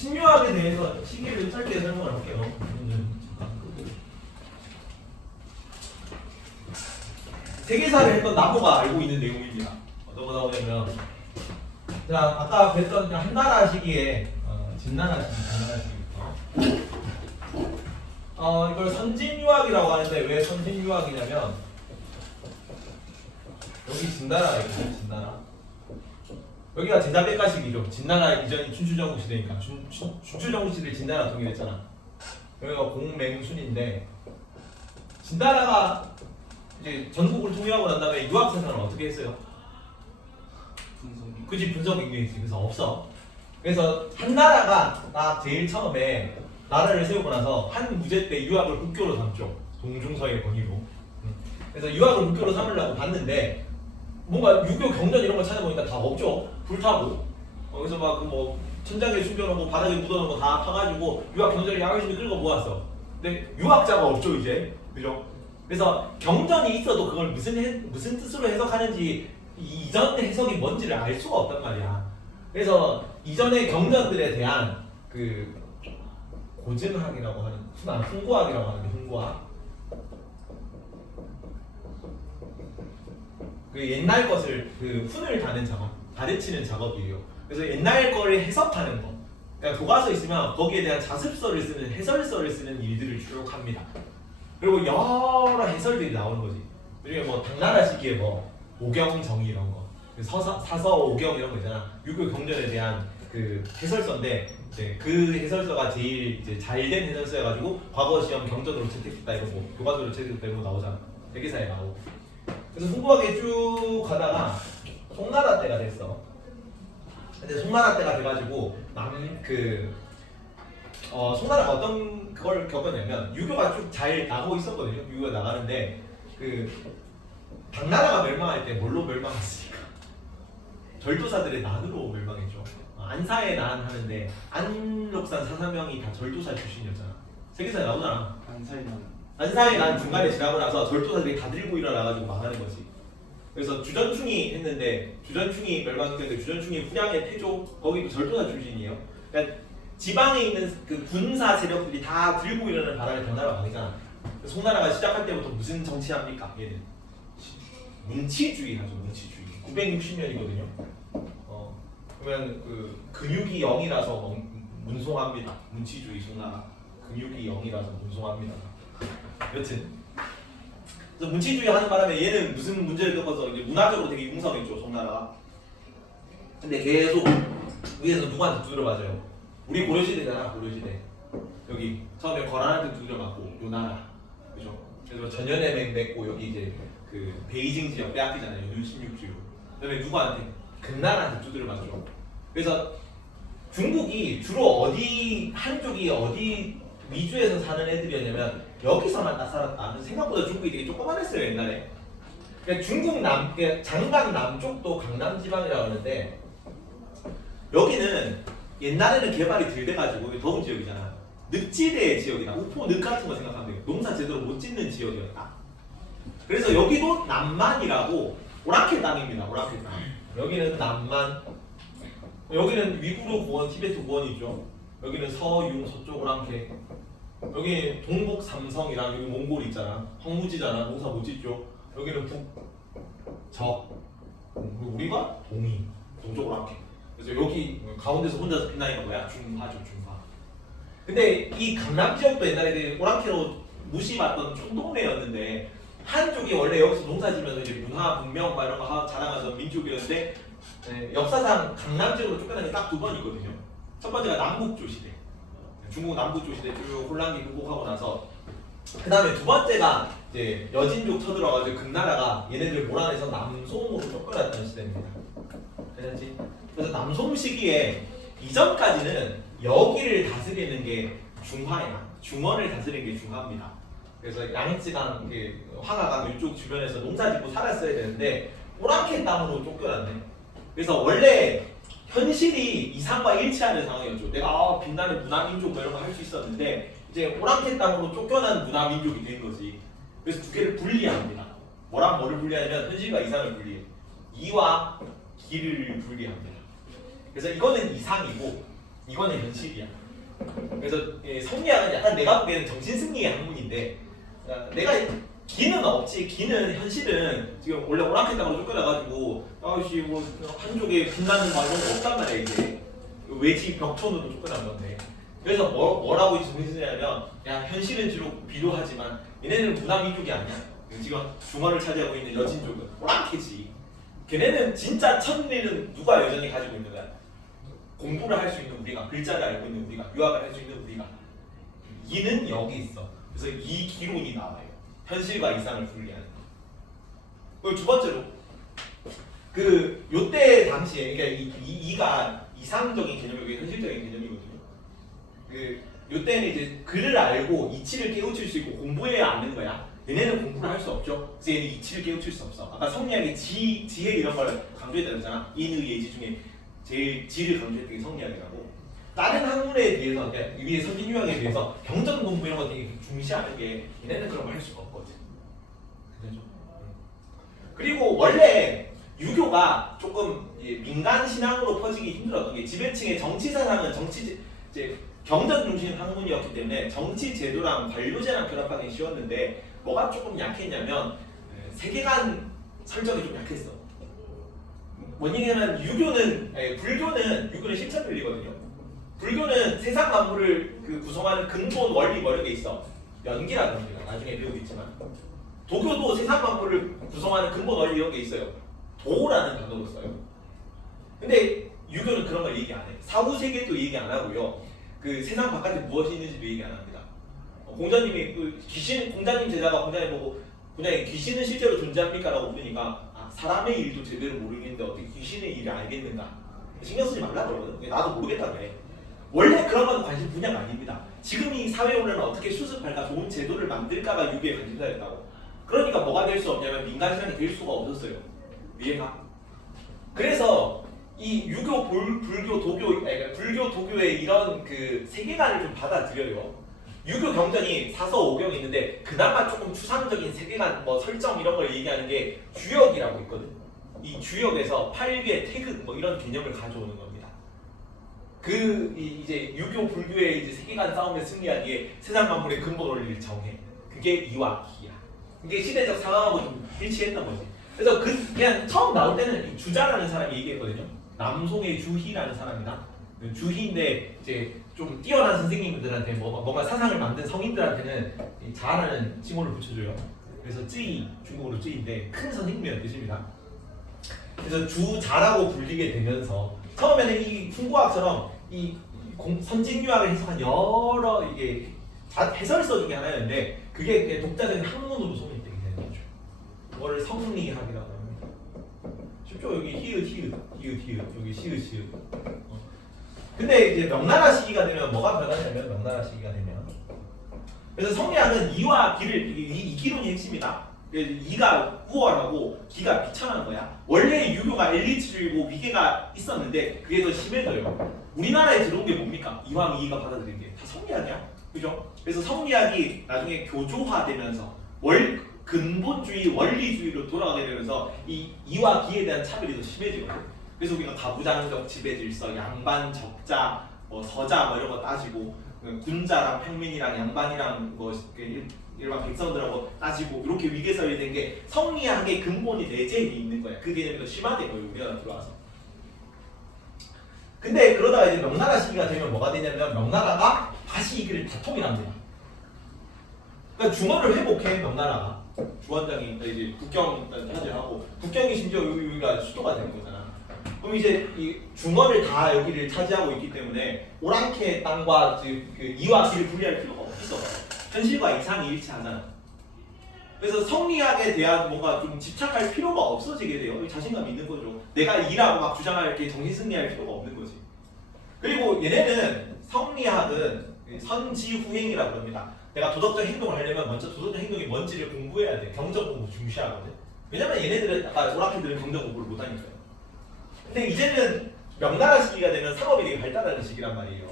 신유학에 대해서 시기를 짧게 설명을 할게요. 세계사를 했던 나보가 알고 있는 내용입니다. 어떤 거 나오냐면, 자 아까 뵀던 한나라 시기에 진나라 시기, 이걸 선진유학이라고 하는데 왜 선진유학이냐면 여기 진나라가 있거든요. 진나라. 여기가 제자백가 시기죠. 진나라 이전이 춘추전국 시대니까 춘추전국 시대 진나라 통일했잖아. 여기가 공맹순인데 진나라가 이제 전국을 통일하고 난 다음에 유학 생산을 어떻게 했어요? 그지 분석 인류했지. 그래서 없어. 그래서 한나라가 딱 제일 처음에 나라를 세우고 나서 한 무제 때 유학을 국교로 삼죠. 동중서의 권위로. 그래서 유학을 국교로 삼으려고 봤는데 뭔가 유교 경전 이런 거 찾아보니까 다 없죠. 불타고. 그래서 막 그 뭐 천장에 숨겨놓고 바닥에 묻어놓은 거 다 파가지고 유학 경전을 열심히 끌고 모았어. 근데 유학자가 없죠 이제. 그죠? 그래서 경전이 있어도 그걸 무슨 뜻으로 해석하는지 이전 해석이 뭔지를 알 수가 없단 말이야. 그래서 이전의 경전들에 대한 그 고증학이라고 하는 훈고학이라고 하는데 훈고학. 그 옛날 것을 그 훈을 다는 작업, 가르치는 작업이에요. 그래서 옛날 거를 해석하는 거. 그러니까 교과서 있으면 거기에 대한 자습서를 쓰는 해설서를 쓰는 일들을 쭉 합니다. 그리고 여러 해설들이 나오는 거지. 그중에 뭐 당나라 시기에 뭐 오경정의 이런 거, 사서 오경 이런 거 있잖아. 유교 경전에 대한 그 해설서인데 이제 그 해설서가 제일 이제 잘된 해설서여가지고 과거 시험 경전으로 채택됐다 이러고 교과서로 채택됐다 이러고 나오잖아. 대개사에 나오고. 그래서 훈고하게 쭉 가다가 송나라 때가 됐어. 근데 송나라 때가 돼가지고 송나라가 어떤 그걸 겪었냐면 유교가 쭉 잘 나가고 있었거든요. 유교가 나가는데 그 당나라가 멸망할 때 뭘로 멸망했을까? 절도사들의 난으로 멸망했죠. 안사의 난 하는데 안록산 사사명이 다 절도사 출신이었잖아. 세계사에 나오잖아. 안사의 난 중간에 지나고 나서 절도사들이 다 들고 일어나가지고 망하는 거지. 그래서 주전충이 했는데 주전충이 멸망했는데 주전충이 후량의 태조 거기도 절도사 출신이에요. 그러니까 지방에 있는 그 군사 세력들이 다 들고 일어나는 바람에 당나라가 망이잖아. 송나라가 시작할 때부터 무슨 정치합니까? 얘는 문치주의 하죠. 문치주의. 960년이거든요. 그러면 그 근육이 0이라서 문송합니다. 문치주의 송나라. 근육이 0이라서 문송합니다. 여튼 그래서 문치주의 하는 바람에 얘는 무슨 문제를 겪어서 이제 문화적으로 되게 융성했죠. 송나라가. 근데 계속 위에서 누구한테 두드려 맞아요. 우리 고려시대잖아. 고려시대. 여기 처음에 거란한테 두드려 맞고 요 나라. 그죠? 그래서 전연해 맺고 여기 이제 그 베이징 지역 빼앗기잖아요. 윤신육지로. 그다음에 누구한테? 금나라한테 두드려 맞죠. 그래서 중국이 주로 한쪽이 어디 위주에서 사는 애들이었냐면 여기서만 다 살았다. 생각보다 중국이 되게 조그만했어요 옛날에. 그러니까 중국 그러니까 장강 남쪽도 강남 지방이라고 하는데 여기는 옛날에는 개발이 덜 돼가지고 더운 지역이잖아. 늪지대 지역이다. 우포 늪 같은 거 생각하면 돼요. 농사 제대로 못 짓는 지역이었다. 그래서 여기도 남만이라고 오랑캐 땅입니다. 오랑캐 땅. 여기는 남만. 여기는 위구르 고원, 티베트 고원이죠. 여기는 서융, 서쪽 오랑캐. 여기 동북 삼성이랑 여기 몽골 있잖아. 황무지잖아. 농사 못 짓죠. 여기는 북적. 그리고 우리가 동이, 동쪽 오랑캐. 그래서 여기 가운데서 혼자서 빛나는 거야. 중화죠, 중화. 근데 이 강남 지역도 옛날에 오랑캐로 무시받던 촌동네였는데 한쪽이 원래 여기서 농사지면서 이제 문화, 문명 이런 거 자랑하던 민족이었는데 역사상 강남 지역으로 쫓겨난 게 딱 두 번 있거든요. 첫 번째가 남북조 시대. 중국 남북조 시대 쭉 혼란기 극복하고 나서 그 다음에 두 번째가 이제 여진족 쳐들어가지고 금나라가 얘네들 몰아내서 남송으로 쫓겨났던 시대입니다. 괜찮지? 그래서 남송 시기에 이전까지는 여기를 다스리는 게 중화야. 중원을 다스리는 게 중화입니다. 그래서 양지강, 황하강 이쪽 주변에서 농사짓고 살았어야 되는데 오랑캐 땅으로 쫓겨났네. 그래서 원래 현실이 이상과 일치하는 상황이었죠. 내가 빛나는 문화민족 이런 거 할 수 있었는데 이제 오랑캐 땅으로 쫓겨난 문화민족이 된 거지. 그래서 두 개를 분리합니다. 뭐랑 뭐를 분리하냐면 현실과 이상을 분리해. 이와 기를 분리합니다. 그래서 이거는 이상이고 이거는 현실이야. 그래서 성리학은 약간 내가 보기에는 정신승리의 학문인데 내가 기는 없지. 기는 현실은 지금 원래 오락했다고 쫓겨나가지고 아씨 뭐 한쪽에 빛나는 막 이런 거 없단 말이야 이제 외지 벽촌으로 쫓겨난 건데. 그래서 뭐라고 정신승리하면 야 현실은 주로 비료하지만 얘네는 무남 이쪽이 아니야. 지금 중원을 차지하고 있는 여진 쪽은 오락해지. 걔네는 진짜 천리는 누가 여전히 가지고 있는 거야. 공부를 할 수 있는 우리가, 글자를 알고 있는 우리가, 유학을 할 수 있는 우리가. 이는 여기 있어. 그래서 이 기론이 나와요. 현실과 이상을 분리하는 거. 그리고 두 번째로 요때 당시에 그러니까 이가 이상적인 개념이고 현실적인 개념이거든요. 요때는 이제 글을 알고 이치를 깨우칠 수 있고 공부해야 아는 거야. 얘네는 공부를 할 수 없죠. 그래서 얘는 이치를 깨우칠 수 없어. 아까 성리학의 지혜 이런 걸 강조했다 그랬잖아. 인의 예지 중에 제일 지를 강조했던 게 성리학이라고. 다른 학문에 비해서 그러니까 위에 선진유학에 비해서 경전 공부 이런 거 되게 중시하는 게 얘네는 그런 걸 할 수가 없거든. 그죠? 그리고 원래 유교가 조금 민간 신앙으로 퍼지기 힘들었던 게 지배층의 정치 사상은 이제 경전 중심 학문이었기 때문에 정치 제도랑 관료제랑 결합하기 쉬웠는데 뭐가 조금 약했냐면 세계관 설정이 좀 약했어. 뭔 얘기냐면 불교는 실천윤리거든요. 불교는 세상 만물을 구성하는 근본 원리 뭐 이런 게 있어. 연기라는 겁니다. 나중에 배우겠지만. 도교도 세상 만물을 구성하는 근본 원리 이런 게 있어요. 도라는 단어로 써요. 근데 유교는 그런 걸 얘기 안 해. 사후 세계도 얘기 안 하고요. 세상 바깥에 무엇이 있는지도 얘기 안 합니다. 공자님이 공자님 제자가 공자님 보고 공자님 귀신은 실제로 존재합니까? 라고 물으니까 사람의 일도 제대로 모르겠는데 어떻게 귀신의 일을 알겠는가? 신경 쓰지 말라 그러거든. 나도 모르겠다 그래. 원래 그런 건 관심 분야가 아닙니다. 지금 이 사회원은 어떻게 수습할까, 좋은 제도를 만들까가 유교의 관심사였다고. 그러니까 뭐가 될 수 없냐면 민간 신앙이 될 수가 없었어요. 이해가? 그래서 이 유교, 불교, 도교, 그러니까 불교, 도교의 이런 세계관을 좀 받아들여요. 유교 경전이 사서 오경이 있는데 그나마 조금 추상적인 세계관 설정 이런 걸 얘기하는 게 주역이라고 있거든. 이 주역에서 팔괴, 태극 이런 개념을 가져오는 겁니다. 이제 유교, 불교의 이제 세계관 싸움에 승리하기에 세상 만물의 근본 원리를 정해. 그게 이와 기야. 이게 시대적 상황하고 좀 일치했던 거지. 그래서 그냥 처음 나올 때는 주자라는 사람이 얘기했거든요. 남송의 주희라는 사람이다. 주희인데 이제 좀 뛰어난 선생님들한테 뭔가 사상을 만든 성인들한테는 자라는 칭호를 붙여줘요. 그래서 쯔이, 중국어로 쯔이인데 큰 선생님이라는 뜻입니다. 그래서 주자라고 불리게 되면서 처음에는 이 풍구학처럼 선진유학을 해석한 여러 해설서 중에 하나였는데 그게 독자적인 학문으로 소문이 되게 되는 거죠. 그거를 성리학이라고 합니다. 쉽죠? 여기 히읗 여기 시읒. 근데 이제 명나라 시기가 되면 뭐가 변하냐면 명나라 시기가 되면 그래서 성리학은 이와 기를 이 기론이 핵심이다. 이가 우월하고 기가 비천한 거야. 원래 유교가 엘리트주의고 위계가 있었는데 그게 더 심해져요. 우리나라에 들어온 게 뭡니까? 이왕 이가 받아들인 게 다 성리학이야. 그죠? 그래서 성리학이 나중에 교조화되면서 근본주의, 원리주의로 돌아가게 되면서 이와 기에 대한 차별이 더 심해지거든. 그래서 우리가 가부장적 지배질서, 양반, 적자, 서자 이런 거 따지고 군자랑 평민이랑 양반이랑 일반 백성들하고 따지고 이렇게 위계설이 된 게 성리학의 근본이 내재해 있는 거야. 그 개념이 더 심화된 거예요. 우리나라 들어와서. 근데 그러다가 이제 명나라 시기가 되면 뭐가 되냐면 명나라가 다시 이 길을 다 통일합니다. 그러니까 중원을 회복해 명나라가. 주원장이 이제 국경 차지하고 국경이 심지어 여기가 수도가 되는 거잖아. 그럼 이제 이 중원을 다 여기를 차지하고 있기 때문에 오랑캐 땅과 이와 기를 분리할 필요가 없어. 현실과 이상이 일치하잖아. 그래서 성리학에 대한 뭔가 좀 집착할 필요가 없어지게 돼요. 자신감 있는 거죠. 내가 이라고 막 주장할 게 정신승리할 필요가 없는 거지. 그리고 얘네는 성리학은 선지후행이라고 합니다. 내가 도덕적 행동을 하려면 먼저 도덕적 행동이 뭔지를 공부해야 돼. 경전 공부 중시하거든. 왜냐면 얘네들은 아까 오락캐들은 경전 공부를 못하니까요. 근데 이제는 명나라 시기가 되면 상업이 되게 발달하는 시기란 말이에요.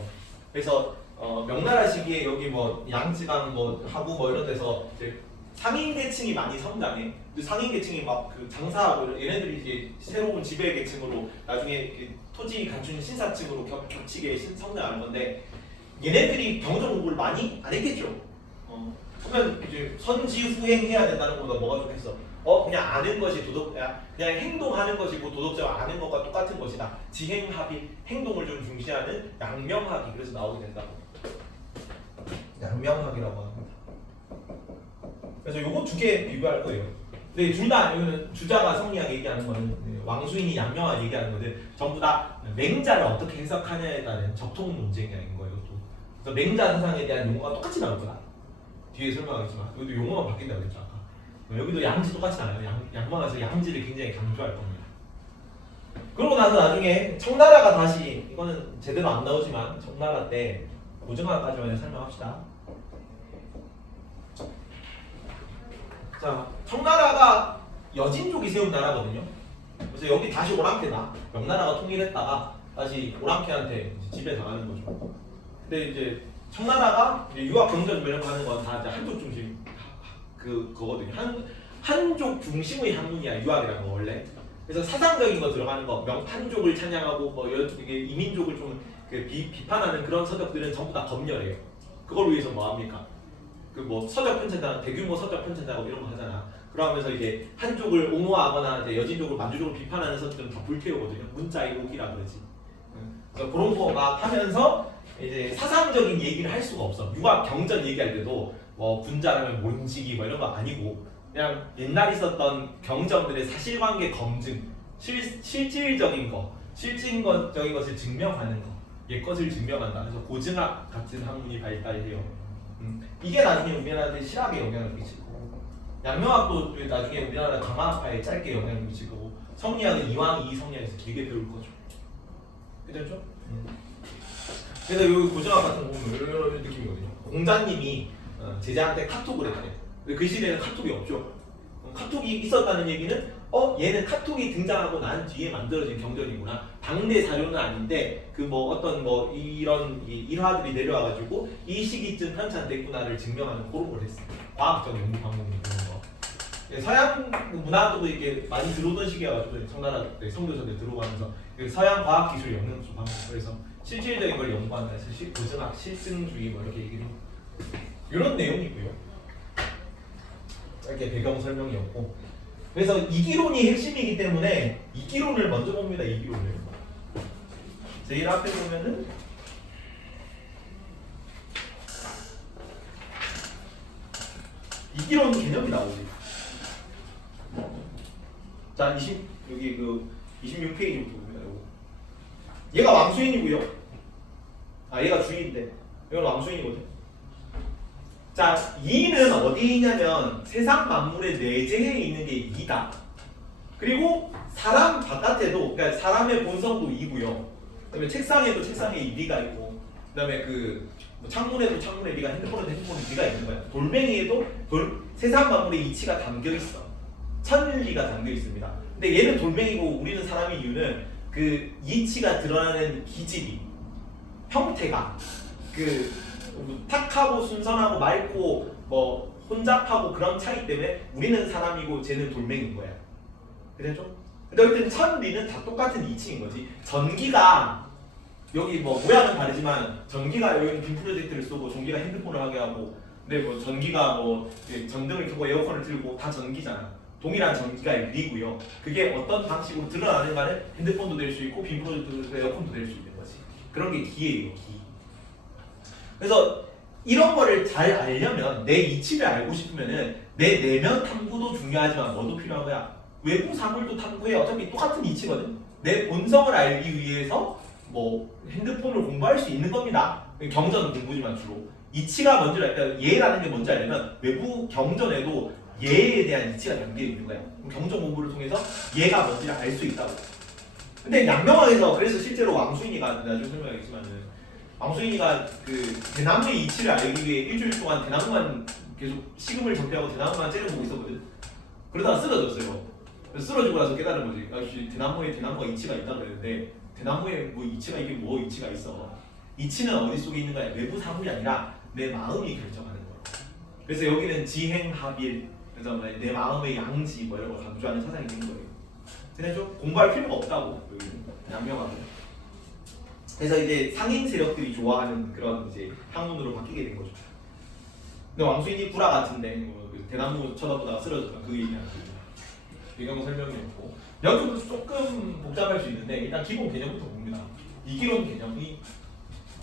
그래서 명나라 시기에 여기 양지강 하구 이런 데서 이제 상인 계층이 많이 성장해. 상인 계층이 막 장사하고 얘네들이 이제 새로운 지배 계층으로 나중에 토지 갖춘 신사층으로 겹치게 성장하는 건데 얘네들이 경전 공부를 많이 안 했겠죠. 그러면 이제 선지후행해야 된다는 것보다 뭐가 좋겠어? 그냥 아는 것이 도덕야, 그냥 행동하는 것이고 도덕자와 아는 것과 똑같은 것이다. 지행합의, 행동을 좀 중시하는 양명학이 그래서 나오게 된다고. 양명학이라고 합니다. 그래서 요거 두 개 비교할 거예요. 근데 둘 다 여기는 주자가 성리학 얘기하는 거는 왕수인이 양명학 얘기하는 거는 전부 다 맹자를 어떻게 해석하냐에 따른 적통 논쟁인 거예요. 또. 그래서 맹자 사상에 대한 용어가 똑같이 나올 거다. 뒤에 설명하겠지만 여기도 용어만 바뀐다고 했죠 아까. 여기도 양지 똑같이 나와요. 양망에서 양지를 굉장히 강조할 겁니다. 그러고 나서 나중에 청나라가 다시 이거는 제대로 안 나오지만 청나라 때 고증학까지만 설명합시다. 자, 청나라가 여진족이 세운 나라거든요. 그래서 여기 다시 오랑캐다. 명나라가 통일했다가 다시 오랑캐한테 지배당하는 거죠. 근데 이제 청나라가 이제 유학 경전 이런 거 하는 건 다 이제 한족 중심 그거거든요. 한족 중심의 학문이야 유학이라는 거 원래. 그래서 사상적인 거 들어가는 거, 한족을 찬양하고 뭐 이게 이민족을 좀 비판하는 그런 서적들은 전부 다 검열해요. 그걸 위해서 뭐 합니까? 그 뭐 서적 편찬, 대규모 서적 편찬 작업 이런 거 하잖아. 그러면서 이제 한족을 옹호하거나 이제 여진족을 만주족을 비판하는 서적들은 다 불태우거든요. 문자이록이라 그러지. 그래서 그런 거 막 하면서 이제 사상적인 얘기를 할 수가 없어. 유학 경전 얘기할 때도 뭐 군자라면 몬지기 뭐 이런 거 아니고 그냥 옛날 있었던 경전들의 사실관계 검증, 실질적인 것을 증명하는 거, 옛것을 증명한다. 그래서 고증학 같은 학문이 발달해요. 이게 나중에 우리나라한테 실학에 영향을 미치고, 양명학도 나중에 우리나라 강화학파에 짧게 영향을 미칠 거고, 성리학은 이왕 이 성리학에서 길게 배울 거죠. 그렇죠? 그래서 여기 고증학 같은 거 보면 이런 느낌이거든요. 공자님이 제자한테 카톡을 했대. 근데 그 시대에는 카톡이 없죠. 카톡이 있었다는 얘기는 얘는 카톡이 등장하고 난 뒤에 만들어진 경전이구나. 당대 자료는 아닌데 그 뭐 어떤 뭐 이런 일화들이 내려와가지고 이 시기쯤 편찬됐구나를 증명하는 그런 걸 했어요. 과학적 연구 방법이 그런 거. 서양 문화도 이게 많이 들어오던 시기여가지고 청나라 때 성교사들 들어오면서 서양 과학 기술 연구 방법 그래서 실질적인 걸 연구하는 데서 고증학 실증주의 뭐 이렇게 얘기를 이런 내용이고요. 짧게 배경 설명이었고 그래서 이기론이 핵심이기 때문에 이기론을 먼저 봅니다. 이기론을 제일 앞에 보면은 이기론 개념이 나오지. 자, 여기 그 26페이지부터 봅니다. 요거. 얘가 왕수인이고요. 얘가 주인인데 이건 왕수인이거든. 자, 이는 어디에 있냐면 세상 만물의 내재해 있는 게 이다. 그리고 사람 바깥에도 그러니까 사람의 본성도 이고요. 그다음에 책상에도 책상에 리가 있고, 그다음에 뭐 창문에도 창문에 리가, 핸드폰에도 핸드폰에 리가 있는 거야. 돌멩이에도 세상 만물의 이치가 담겨 있어. 천리가 담겨 있습니다. 근데 얘는 돌멩이고 우리는 사람의 이유는 그 이치가 드러나는 기질이 형태가 탁하고 순선하고 맑고 뭐 혼잡하고 그런 차이 때문에 우리는 사람이고 쟤는 돌멩이인 거야. 그렇죠? 근데 어쨌든 천리는 다 똑같은 이치인 거지. 전기가 여기 뭐 모양은 다르지만 전기가 여기는 빔 프로젝트를 쏘고 전기가 핸드폰을 하게 하고, 근데 뭐 전기가 뭐 전등을 켜고 에어컨을 틀고 다 전기잖아. 동일한 전기가 리고요. 그게 어떤 방식으로 드러나는가는 핸드폰도 될 수 있고 빔 프로젝트도 에어컨도 될 수 있는 거지. 그런 게 기예요, 기. 그래서 이런 거를 잘 알려면 내 이치를 알고 싶으면은 내 내면 탐구도 중요하지만 뭐도 필요한 거야? 외부 사물도 탐구해. 어차피 똑같은 이치거든. 내 본성을 알기 위해서 뭐 핸드폰을 공부할 수 있는 겁니다. 경전은 공부지만 주로 이치가 뭔지 그러니까 예라는 게 뭔지 알려면 외부 경전에도 예에 대한 이치가 담겨 있는 거야. 경전 공부를 통해서 예가 뭔지를 알 수 있다고. 근데 양명학에서 그래서 실제로 왕수인이가 나중에 설명하겠지만은 왕수인이가 그 대나무의 이치를 알기 위해 일주일 동안 대나무만 계속 식음을 접대하고 대나무만 째려보고 있었거든. 그러다가 쓰러졌어요. 쓰러지고 나서 깨달은 거지. 역시 대나무가 이치가 있다 그랬는데 대나무에 뭐 이치가 이게 뭐 이치가 있어. 이치는 어디 속에 있는 거야? 외부 사물이 아니라 내 마음이 결정하는 거야. 그래서 여기는 지행합일, 그래서 내 마음의 양지 뭐 이런 걸 강조하는 사상이 있는 거예요. 그래서 공부할 필요가 없다고 여기는 양명하고. 그래서 이제 상인 세력들이 좋아하는 그런 이제 학문으로 바뀌게 된 거죠. 근데 왕수인이 구라 같은데 그 대나무 쳐다보다가 쓰러졌던 그 얘기하는 거죠. 배경 설명이었고 여기도 조금 복잡할 수 있는데 일단 기본 개념부터 봅니다. 이기론 개념이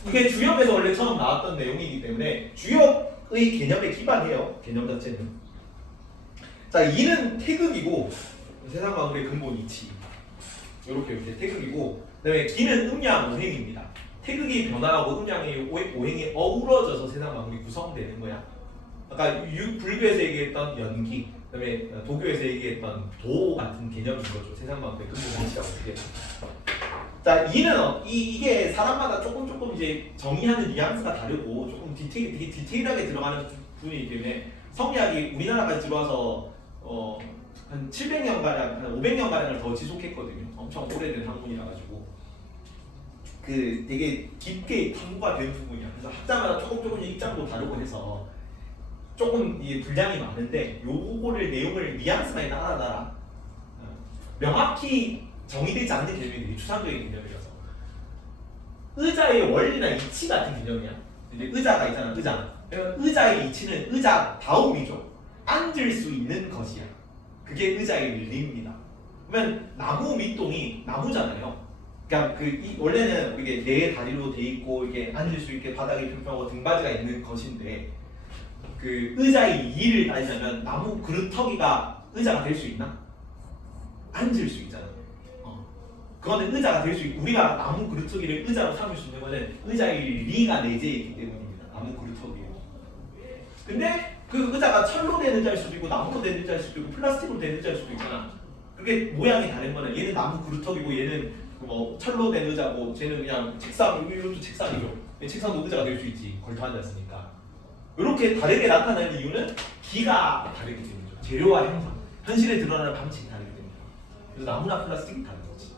이게 주역에서 원래 처음 나왔던 내용이기 때문에 주역의 개념에 기반해요. 개념 자체는. 자, 이는 태극이고 세상 만물의 근본 이치. 이렇게 태극이고 그다음에 기는 음양 오행입니다. 태극이 변화하고 음양의 오행이 어우러져서 세상 만물이 구성되는 거야. 아까 불교에서 얘기했던 연기, 그다음에 도교에서 얘기했던 도 같은 개념인 거죠. 세상 만물의 근본 이치라고 이게. 자, 이는 이게 사람마다 조금 이제 정의하는 뉘앙스가 다르고 조금 되게 디테일하게 들어가는 부분이기 때문에 성리학이 우리나라까지 들어와서 한 700년 가량, 한 500년 가량을 더 지속했거든요. 엄청 오래된 학문이라 가지고 그 되게 깊게 탐구가 되는 부분이야. 그래서 학자마다 조금 입장도 다르고 해서 조금 이 분량이 많은데 요거를 내용을 뉘앙스만 따라 명확히 정의되지 않는 개념이 되게 추상적인 개념이라서 의자의 원리나 이치 같은 개념이야. 이제 의자가 있잖아, 의자. 의자의 이치는 의자다움이죠. 앉을 수 있는 것이야. 그게 의자의 윤리입니다. 그러면 나무 밑동이 나무잖아요. 그러니까 원래는 이게 네 다리로 돼 있고 이게 앉을 수 있게 바닥이 평평하고 등받이가 있는 것인데 그 의자의 이의를 따지자면 나무 그루터기가 의자가 될 수 있나? 앉을 수 있잖아. 그거는 의자가 될 수 있고 우리가 나무 그루터기를 의자로 삼을 수 있는 거는 의자의 리가 내재해 있기 때문입니다. 나무 그루터기에. 근데 그 의자가 철로 된 의자일 수도 있고 나무로 된 의자일 수도 있고 플라스틱으로 된 의자일 수도 있잖아. 그게 모양이 다른 거는 얘는 나무 그루터기고 얘는 뭐 철로 된 의자고 쟤는 그냥 책상, 이것도 책상이죠. 책상도 의자가 될 수 있지. 걸터 앉았으니까. 이렇게 다르게 나타나는 이유는 기가 다르기 때문이죠. 재료와 형상, 현실에 드러나는 방식이 다르기 때문이죠. 그래서 나무나 플라스틱이 다른 거지.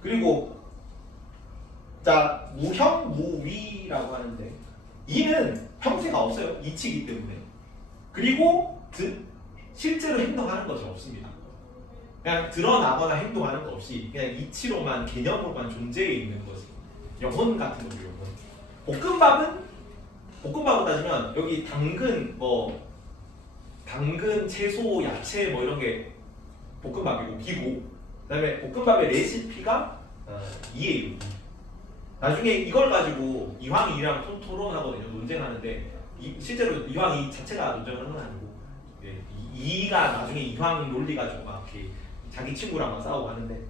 그리고 자, 무형무위라고 하는데 이는 형태가 없어요. 이치이기 때문에. 그리고 실제로 행동하는 것이 없습니다. 그냥 드러나거나 행동하는 거 없이 그냥 이치로만 개념으로만 존재해 있는 것이 영혼 같은 거죠. 영혼. 볶음밥으로 따지면 여기 당근 채소, 야채 뭐 이런 게 볶음밥이고 기고 그다음에 볶음밥의 레시피가 이예요. 나중에 이걸 가지고 이황이랑 토론하거든요. 논쟁하는데 실제로 이황이 자체가 논쟁을 하는 건 아니고 이가 나중에 이황 논리 가지고 막 이렇게 자기 친구랑 막 싸우고 하는데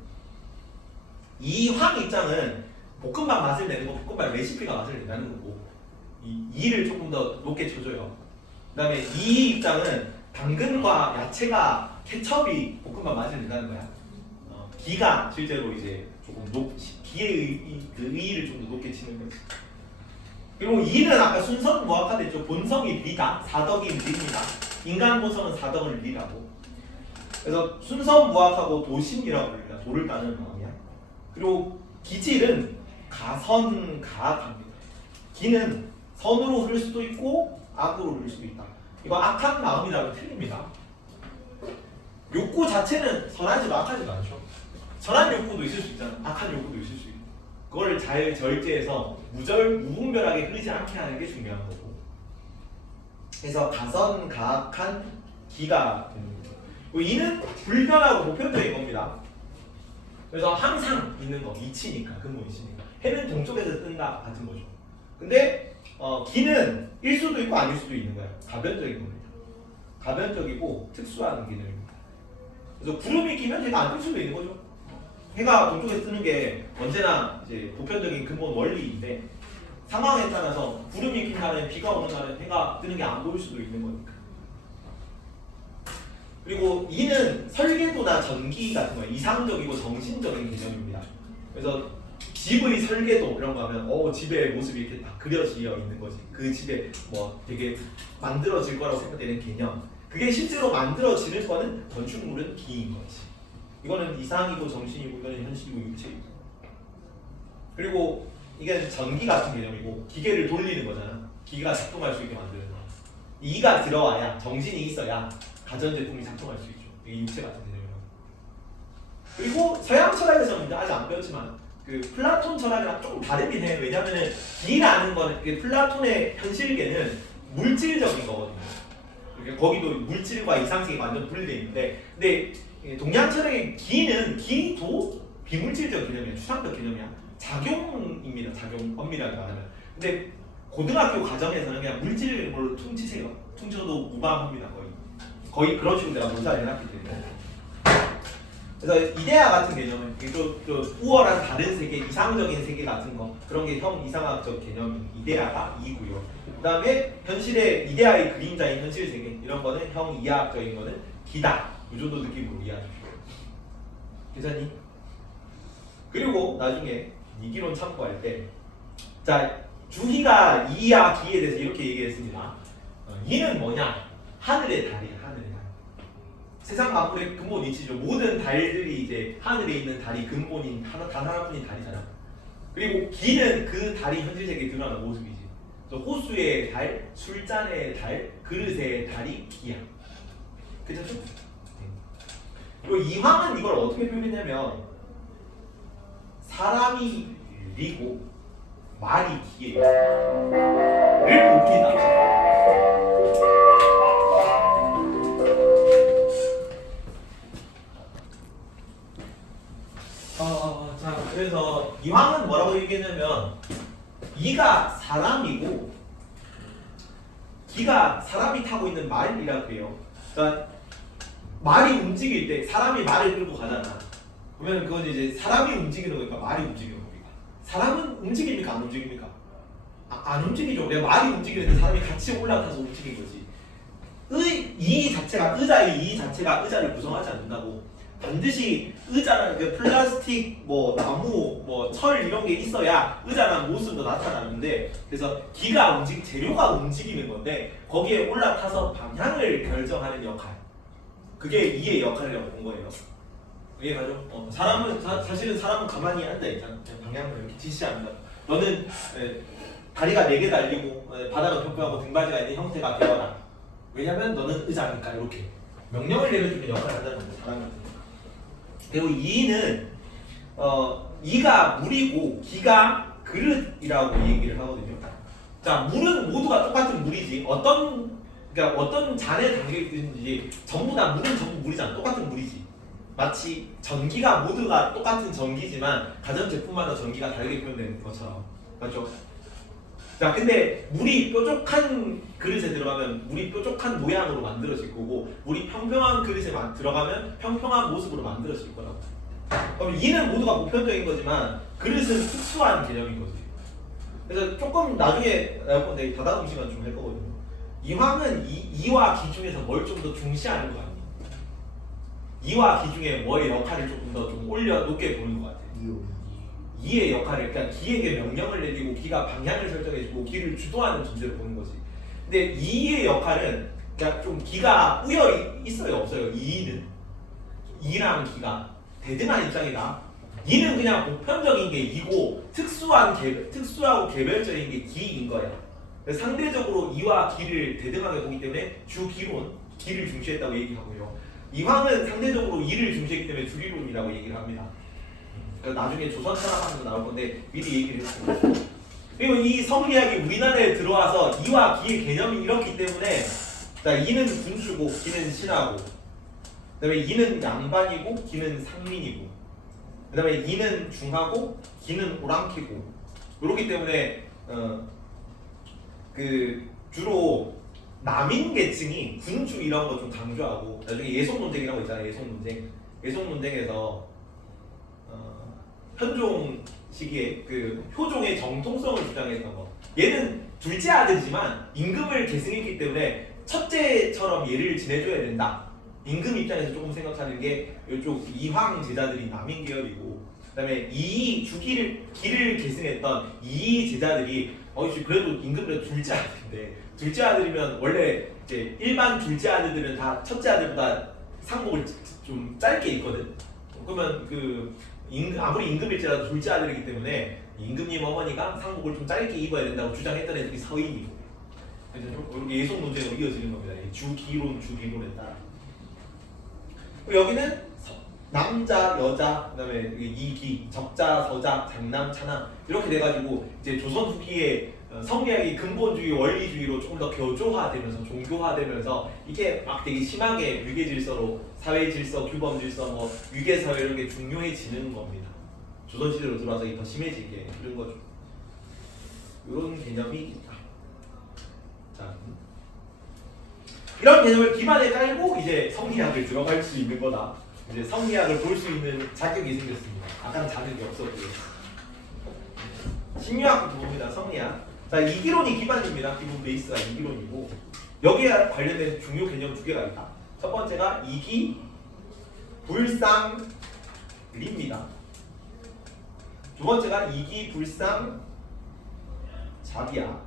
이황 입장은 볶음밥 맛을 내는 거 볶음밥 레시피가 맛을 낸다는 거고 이를 조금 더 높게 쳐줘요. 그다음에 이 입장은 당근과 야채가 케첩이 볶음밥 맛을 낸다는 거야. 기가 실제로 이제 조금 기의 의의를 좀 더 높게 치는 거지. 그리고 이는 아까 순서는 무학화됐죠. 본성이 리다, 사덕이 리입니다. 인간 본성은 사덕을 리라고. 그래서 순서 무학하고 도심이라고 불립니다. 도를 따르는 마음이야. 그리고 기질은 가선가악합니다. 기는 선으로 흐를 수도 있고 악으로 흐를 수도 있다. 이거 악한 마음이라고 틀립니다. 욕구 자체는 선하지도 악하지도 않죠. 선한 욕구도 있을 수 있잖아. 악한 욕구도 있을 수 있고. 그걸 잘 절제해서 무분별하게 흐르지 않게 하는 게 중요한 거고. 그래서 가선가악한 기가 됩니다. 이는 불변하고 보편적인 겁니다. 그래서 항상 있는 거, 이치니까, 근본 이치니까. 해는 동쪽에서 뜬다 같은 거죠. 근데 기는 일 수도 있고 아닐 수도 있는 거야. 가변적인 겁니다. 가변적이고 특수한 기능입니다. 그래서 구름이 끼면 해가 안 뜰 수도 있는 거죠. 해가 동쪽에서 뜨는 게 언제나 이제 보편적인 근본 원리인데 상황에 따라서 구름이 낀 날은 비가 오는 날은 해가 뜨는 게 안 보일 수도 있는 거니까. 그리고 이는 설계도나 전기 같은 거예요. 이상적이고 정신적인 개념입니다. 그래서 집의 설계도 이런 거 하면 집의 모습이 이렇게 딱 그려지어 있는 거지. 그 집에 뭐 되게 만들어질 거라고 생각되는 개념. 그게 실제로 만들어지는 거는 건축물은 기인 거지. 이거는 이상이고 정신이고 이거는 현실이고 육체이고. 그리고 이게 전기 같은 개념이고 기계를 돌리는 거잖아. 기계가 작동할 수 있게 만드는 거. 이가 들어와야 정신이 있어야 가전제품이 작동할 수 있죠. 이게 육체 같은 개념이라고. 그리고 서양 철학에서는 이제 아직 안 배웠지만 그 플라톤 철학이랑 조금 다르긴 해요. 왜냐면은 기라는 거는 그 플라톤의 현실계는 물질적인 거거든요. 그러니까 거기도 물질과 이상세계가 완전 분리되어 있는데, 근데 동양 철학의 기도 비물질적 개념이야. 추상적 개념이야. 작용입니다. 작용 엄밀하게 말하면. 근데 고등학교 과정에서는 그냥 물질로 퉁치세요. 퉁쳐도 무방합니다. 거의 그런 식으로 내가 묘사를 해놨기 때문에. 그래서 이데아 같은 개념은 좀 우월한 다른 세계, 이상적인 세계 같은 거, 그런 게 형 이상학적 개념 이데아가 이고요. 그 다음에 현실의 이데아의 그림자인 현실 세계, 이런 거는 형 이하학적인 거는 기다. 이 정도 느낌으로 이해하십시오. 괜찮니? 그리고 나중에 이기론 참고할 때, 자, 주희가 이와 기에 대해서 이렇게 얘기했습니다. 이는 뭐냐? 하늘의 달이야, 하늘의 달. 세상 만물의 근본 이치죠. 모든 달들이 이제 하늘에 있는 달이 근본인 단 하나뿐인 달이잖아. 그리고 기는 그 달이 현실 세계에 드러나는 모습이지. 그래서 호수의 달, 술잔의 달, 그릇의 달이 기야. 괜찮죠? 그리고 이황은 이걸 어떻게 표현했냐면 사람이 리고 말이 기예요. 를 봅니다. 자, 그래서 이황은 뭐라고 얘기했냐면 이가 사람이고 기가 사람이 타고 있는 말이라고 해요. 그러니까 말이 움직일 때 사람이 말을 끌고 가잖아. 그러면 그건 이제 사람이 움직이는 거니까 말이 움직이는 겁니다. 사람은 움직입니까? 안 움직입니까? 안 움직이죠. 내가 말이 움직이는데 사람이 같이 올라타서 움직인 거지. 이 자체가 의자의 이 자체가 의자를 구성하지 않는다고. 반드시 의자라는 그 플라스틱, 뭐 나무, 뭐 철 이런 게 있어야 의자라는 모습도 나타나는데, 그래서 기가 재료가 움직이는 건데 거기에 올라타서 방향을 결정하는 역할. 그게 이의 역할이라고 본 거예요. 이해가죠? 사실은 사람은 가만히 앉아 있잖아. 방향을 이렇게 지시합니다. 너는 다리가 4개 달리고 바닥은 평평하고 등받이가 있는 형태가 되어라. 왜냐면 너는 의자니까. 이렇게 명령을 내려주는 역할을 한다는 거죠. 사람은. 그리고 이는 이가 물이고 기가 그릇이라고 얘기를 하거든요. 자, 물은 모두가 똑같은 물이지. 그러니까 어떤 잔에 담겨 있든지 전부 다 물은 전부 물이잖아. 똑같은 물이지. 마치 전기가 모두가 똑같은 전기지만 가전제품마다 전기가 다르게 표현되는 것처럼. 맞죠? 자, 근데 물이 뾰족한 그릇에 들어가면 물이 뾰족한 모양으로 만들어질 거고, 물이 평평한 그릇에 들어가면 평평한 모습으로 만들어질 거라고. 그럼 이는 모두가 보편적인 거지만 그릇은 특수한 개념인 거지. 그래서 조금 나중에 내가 다다음 시간 좀 할 거거든요. 이황은 이와 기 중에서 뭘 좀 더 중시하는 거 같아요. 이와 기 중에 뭐의 역할을 조금 더 좀 올려 높게 보는 것 같아요. 이의 역할을, 그러니까 기에게 명령을 내리고 기가 방향을 설정해주고 기를 주도하는 존재로 보는 거지. 근데 이의 역할은 그러니까 좀 기가 우여 있어요, 없어요? 이랑 기가 대등한 입장이다. 이는 그냥 보편적인 게 이고 특수하고 개별적인 게 기인 거예요. 그래서 상대적으로 이와 기를 대등하게 보기 때문에 주기론, 기를 중시했다고 얘기하고요. 이황은 상대적으로 이를 중시했기 때문에 주기론이라고 얘기를 합니다. 나중에 조선 철학하면서 나올 건데 미리 얘기를 했습니다. 그리고 이 성리학이 우리나라에 들어와서 이와 기의 개념이 이렇기 때문에, 자, 이는 군주고 기는 신하고, 그다음에 이는 양반이고 기는 상민이고, 그다음에 이는 중하고 기는 오랑캐고, 그렇기 때문에 그 주로 남인 계층이 군주 이런 거 좀 강조하고, 나중에 예속 논쟁이라고 있잖아요. 예속 논쟁에서 현종 시기에 그 효종의 정통성을 주장했던 거. 얘는 둘째 아들이지만 임금을 계승했기 때문에 첫째처럼 얘를 지내줘야 된다. 임금 입장에서 조금 생각하는 게 이쪽 이황 제자들이 남인 계열이고, 그다음에 기를 계승했던 이 제자들이 그래도 임금보다 둘째 아들인데, 둘째 아들이면 원래 이제 일반 둘째 아들들은 다 첫째 아들보다 상복을 좀 짧게 입거든. 그러면 아무리 임금일지라도 둘째 아들이기 때문에 임금님 어머니가 상복을 좀 짧게 입어야 된다고 주장했던 애들이 서인이고, 그래서 이렇게 예속 논쟁으로 이어지는 겁니다. 주기론에 따라. 여기는 남자, 여자, 그다음에 이기, 적자, 서자, 장남, 차남 이렇게 돼가지고 이제 조선 후기에 성리학이 근본주의, 원리주의로 조금 더 교조화되면서 종교화되면서 이게 막 되게 심하게 위계 질서로 사회 질서, 규범 질서, 뭐 위계 사회 이런 게 중요해지는 겁니다. 조선 시대로 들어와서 이게 더 심해지게 그런 거죠. 이런 개념이 있다. 자, 이런 개념을 기반에 깔고 이제 성리학을 들어갈 수 있는 거다. 이제 성리학을 볼 수 있는 자격이 생겼습니다. 아까는 자격이 없었고요. 신유학도 봅니다. 성리학. 자, 이기론이 기반입니다. 기본 베이스가 이기론이고 여기에 관련된 중요 개념 두 개가 있다. 첫 번째가 이기 불상 리입니다. 두 번째가 이기 불상 잡이야.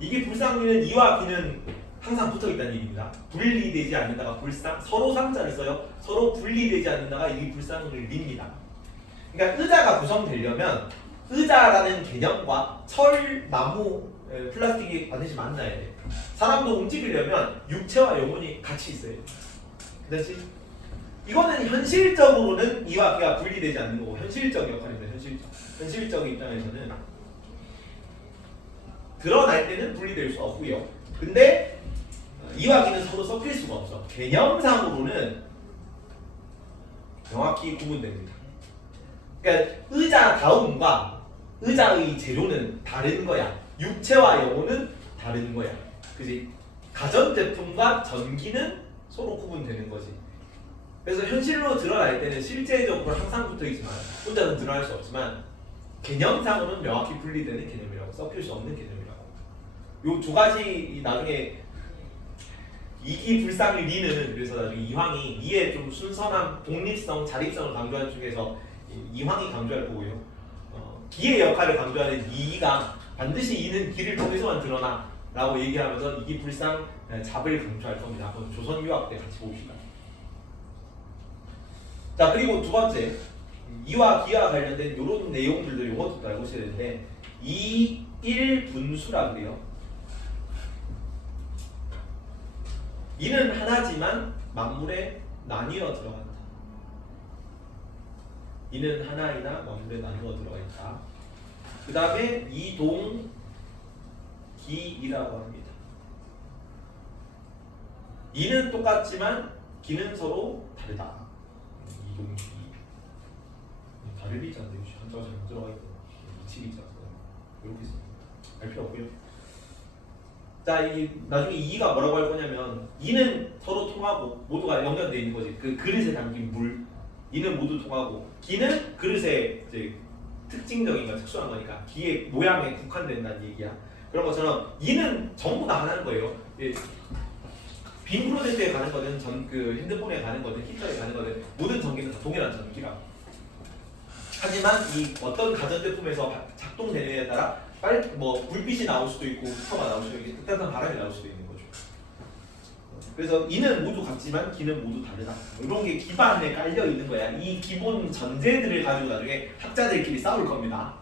이기 불상리는 이와 기는 항상 붙어 있다는 얘기입니다. 분리되지 않는다가 불상, 서로 상자를 써요. 서로 분리되지 않는다가 이 불상을 립니다. 그러니까 의자가 구성되려면 의자라는 개념과 철, 나무, 플라스틱이 반드시 만나야 돼. 사람도 움직이려면 육체와 영혼이 같이 있어야 돼. 그렇지? 이거는 현실적으로는 이와 기가 분리되지 않는 거고 현실적 역할입니다. 현실적 입장에서는 드러날 때는 분리될 수 없고요. 근데 이와 기는 서로 섞일 수가 없어. 개념상으로는 명확히 구분됩니다. 그러니까 의자다움과 의자의 재료는 다른 거야. 육체와 영혼은 다른 거야. 그지? 가전제품과 전기는 서로 구분되는 거지. 그래서 현실로 드러날 때는 실제적으로 항상 붙어있지만 혼자는 드러날 수 없지만 개념상으로는 명확히 분리되는 개념이라고, 섞일 수 없는 개념이라고. 요 두 가지 나중에 이기 불상의 리는 그래서 나중에 이황이 이의 좀 순선한 독립성, 자립성을 강조하는 중에서 이황이 강조할 거고요. 기의 역할을 강조하는 이가 반드시 이는 기를 통해서만 드러나 라고 얘기하면서 이기 불상 잡을 강조할 겁니다. 한번 조선 유학 때 같이 봅시다. 자, 그리고 두 번째 이와 기와 관련된 이런 내용들도 이것도 알고 있어야 되는데 이일분수라 그래요. 이는 하나지만 만물에 나뉘어 들어간다. 이는 하나이나 만물에 나누어 들어가 있다. 그 다음에 이동기이라고 합니다. 이는 똑같지만 기는 서로 다르다. 이동기. 다르지 않나요? 한자가 잘못 들어가 있고 미치기 있지 않나요? 이렇게 있습니다. 알 필요 없고요. 자, 이 나중에 이가 뭐라고 할 거냐면 이는 서로 통하고 모두가 연결되어 있는 거지. 그 그릇에 담긴 물. 이는 모두 통하고 기는 그릇의 이제 특징적인 거, 특수한 거니까 기의 모양에 국한된다는 얘기야. 그런 것처럼 이는 전부 다 하나인 거예요. 예. 빈 프로젝트에 가는 거든 그 핸드폰에 가는 거든 히터에 가는 거든 모든 전기는 다 동일한 전기라. 하지만 이 어떤 가전제품에서 작동되느냐에 따라 불빛이 나올 수도 있고 히터가 나올 수도 있고 따뜻한 바람이 나올 수도 있는 거죠. 그래서 이는 모두 같지만 기는 모두 다르다. 이런 게 기반에 깔려 있는 거야. 이 기본 전제들을 가지고 나중에 학자들끼리 싸울 겁니다.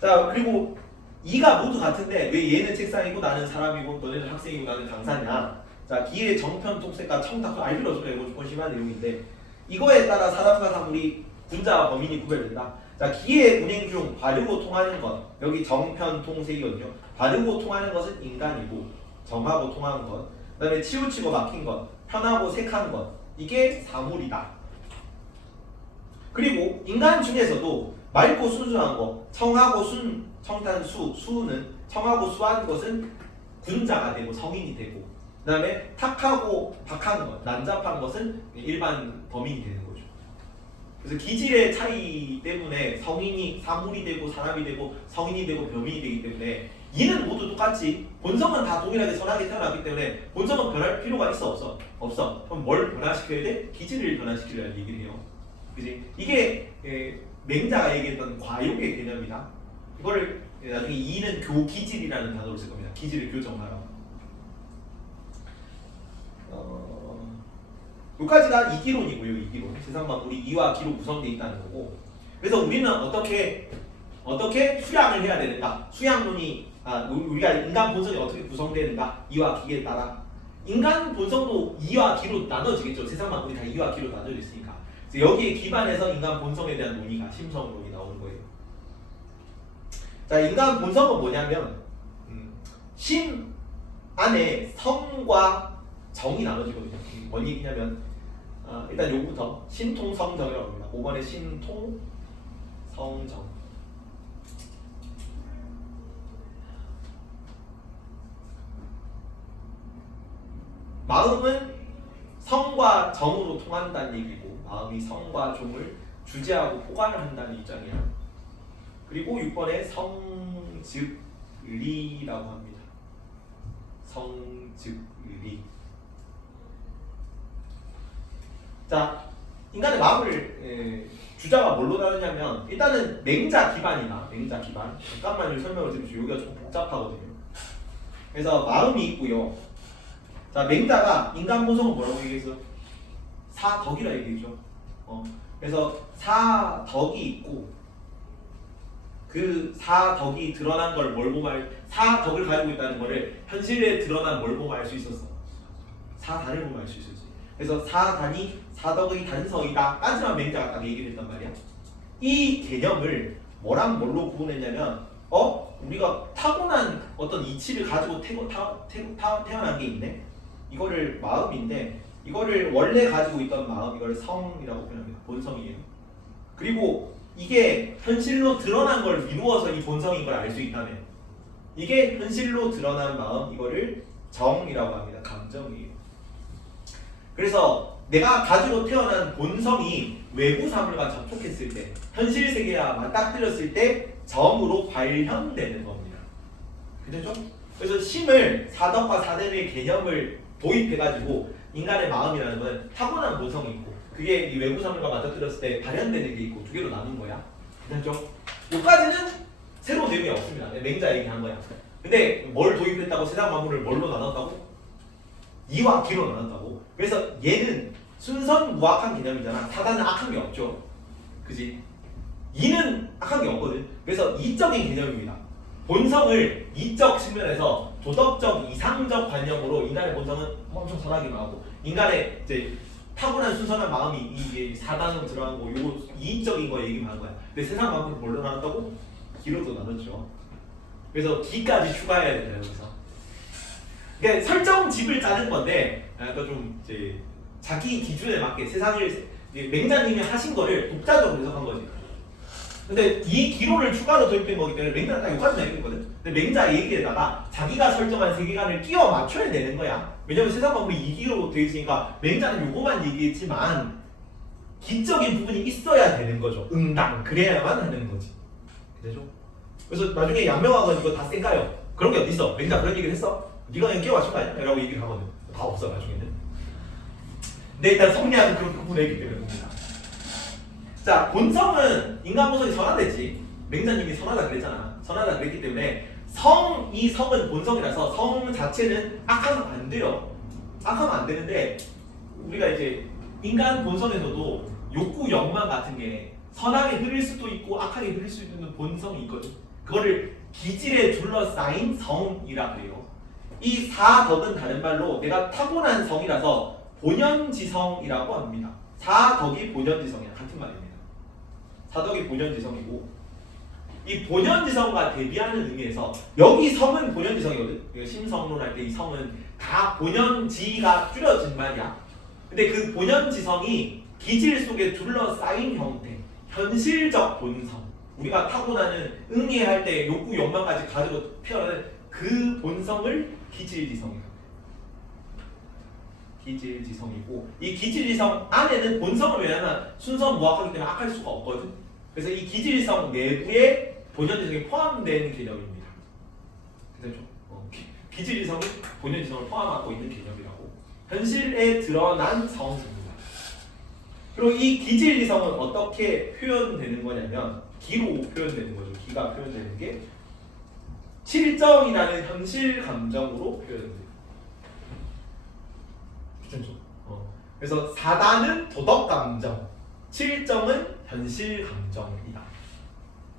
자, 그리고 이가 모두 같은데 왜 얘는 책상이고 나는 사람이고 너네는 학생이고 나는 강사냐? 자, 기의 정편, 통색과 청탁도 알 필요 없어요. 이거 조금 심한 내용인데 이거에 따라 사람과 사물이 군자와 범인이 구별된다. 자, 기의 운행 중 바르고 통하는 것, 여기 정편, 통색이거든요. 바르고 통하는 것은 인간이고 정하고 통하는 것, 그 다음에 치우치고 막힌 것, 편하고 색한 것, 이게 사물이다. 그리고 인간 중에서도 맑고 순수한 것, 청하고 청탄수, 수는 청하고 수한 것은 군자가 되고 성인이 되고, 그 다음에 탁하고 박한 것, 난잡한 것은 일반 범인이 되는 거죠. 그래서 기질의 차이 때문에 성인이 사물이 되고 사람이 되고 성인이 되고 범인이 되기 때문에 이는 모두 똑같이 본성은 다 동일하게 선하게 태어났기 때문에 본성은 변할 필요가 있어 없어? 없어. 그럼 뭘 변화시켜야 돼? 기질을 변화시키려는 얘기를 해요. 그지? 이게 맹자가 얘기했던 과욕의 개념이다. 이거를 나중에 이는 교기질이라는 단어를 쓸 겁니다. 기질을 교정하라. 여기까지가 이기론이고요. 이기론. 세상 만물이 이와 기로 구성되어 있다는 거고. 그래서 우리는 어떻게 수양을 해야 되는가? 수양론이 우리가 인간 본성이 어떻게 구성되는가? 이와 기에 따라 인간 본성도 이와 기로 나눠지겠죠. 세상 만물이 다 이와 기로 나눠져 있으니까. 그래서 여기에 기반해서 인간 본성에 대한 논의가 심성론이 나오는 거예요. 자, 인간 본성은 뭐냐면 심 안에 성과 정이 나눠지거든요. 뭔 얘기냐면 일단 요거부터 신통성정이라고 합니다. 5번에 신통성정. 마음은 성과 정으로 통한다는 얘기고, 마음이 성과 종을 주재하고 포괄을 한다는 입장이에요. 그리고 6번에 성즉리라고 합니다. 성즉리. 자, 인간의 마음을 주자가 뭘로 다루냐면 일단은 맹자 기반이나 맹자 기반. 잠깐만 설명을 드리죠. 여기가 좀 복잡하거든요. 그래서 마음이 있고요. 자, 맹자가 인간 본성은 뭐라고 얘기했어? 사덕이라 얘기했죠. 그래서 사덕이 있고 그 사덕이 드러난 걸 뭘 보면 사덕을 가지고 있다는 거를 현실에 드러난 뭘 보면 알 수 있었어. 사단을 보면 알 수 있었지. 그래서 사단이 사덕의 단서이다 까지만 맹자가 딱 얘기를 했단 말이야. 이 개념을 뭐랑 뭘로 구분했냐면 우리가 타고난 어떤 이치를 가지고 태어난 게 있네. 이거를 마음인데 이거를 원래 가지고 있던 마음, 이걸 성이라고 표현합니다. 본성이에요. 그리고 이게 현실로 드러난 걸 미루어서 이 본성인 걸 알 수 있다면 이게 현실로 드러난 마음, 이거를 정이라고 합니다. 감정이에요. 그래서 내가 가지고 태어난 본성이 외부 사물과 접촉했을 때, 현실 세계와 맞닥뜨렸을 때 정으로 발현되는 겁니다. 그죠? 그래서 심을 사덕과 사대의 개념을 도입해가지고 인간의 마음이라는 건 타고난 본성이 있고 그게 이 외부 사물과 맞닥뜨렸을 때 발현되는 게 있고 두 개로 나눈 거야. 그죠? 여기까지는 새로운 내용이 없습니다. 맹자 얘기한 거야. 근데 뭘 도입했다고 세상 만물을 뭘로 나눴다고? 이와 기로 나눴다고. 그래서 얘는 순선무악한 개념이잖아. 사단은 악한 게 없죠. 그지? 이는 악한 게 없거든. 그래서 이적인 개념입니다. 본성을 이적 측면에서 도덕적 이상적 관념으로 인간의 본성은 엄청 선하기만 하고 인간의 이제 타고난 순선한 마음이 이게 사단으로 들어간 거 요거 이적인 거 얘기만 한 거야. 근데 세상 만물을 뭘로 나눴다고? 기로도 나눴죠. 그래서 기까지 추가해야 된다 여기서. 그러니까 설정집을 짜는 건데 또 좀 이제 자기 기준에 맞게 세상을 맹자님이 하신 거를 독자적으로 해석한 거지. 근데 이 기로를 추가로 도입된 거기 때문에 맹자는 딱 여기까지 얘기했거든. 근데 맹자 얘기에다가 자기가 설정한 세계관을 끼워 맞춰야 되는 거야. 왜냐면 세상 만물이 이 기로로 되어 있으니까 맹자는 요거만 얘기했지만 기적인 부분이 있어야 되는 거죠. 응당 그래야만 하는 거지. 그죠? 그래서 나중에 양명학은 이거 다 쌩까요. 그런 게 어디 있어? 맹자 그런 얘기를 했어? 네가 그냥 끼워 맞춘 거 아니야? 라고 얘기를 하거든. 다 없어 나중에는. 근데 일단 성리학은 그렇게 구분했기 때문에 봅니다. 자, 본성은 인간 본성이 선하댔지. 맹자님이 선하다 그랬잖아. 선하다 그랬기 때문에 이 성은 본성이라서 성 자체는 악하면 안 돼요. 악하면 안 되는데 우리가 이제 인간 본성에서도 욕구, 욕망 같은 게 선하게 흐를 수도 있고 악하게 흐를 수 있는 본성이 있거든. 그거를 기질에 둘러싸인 성이라 그래요. 이 사덕은 다른 말로 내가 타고난 성이라서 본연지성이라고 합니다. 사덕이 본연지성이야. 같은 말입니다. 사덕이 본연지성이고 이 본연지성과 대비하는 의미에서 여기 성은 본연지성이거든. 심성론 할 때 이 성은 다 본연지가 줄여진 말이야. 근데 그 본연지성이 기질 속에 둘러싸인 형태, 현실적 본성, 우리가 타고나는 응애할 때 욕구, 욕망까지 가지고 태어나는 그 본성을 기질지성이라고. 기질지성이고 이 기질지성 안에는 본성을 왜냐면 순선무악하기 때문에 악할 수가 없거든. 그래서 이 기질지성 내부에 본연지성이 포함된 개념입니다. 그렇죠? 기질지성이 본연지성을 포함하고 있는 개념이라고. 현실에 드러난 성입니다. 그리고 이 기질지성은 어떻게 표현되는 거냐면 기로 표현되는 거죠. 기가 표현되는 게 칠정이라는 현실 감정으로 표현돼요. 그래서 사단은 도덕 감정, 칠정은 현실 감정이다.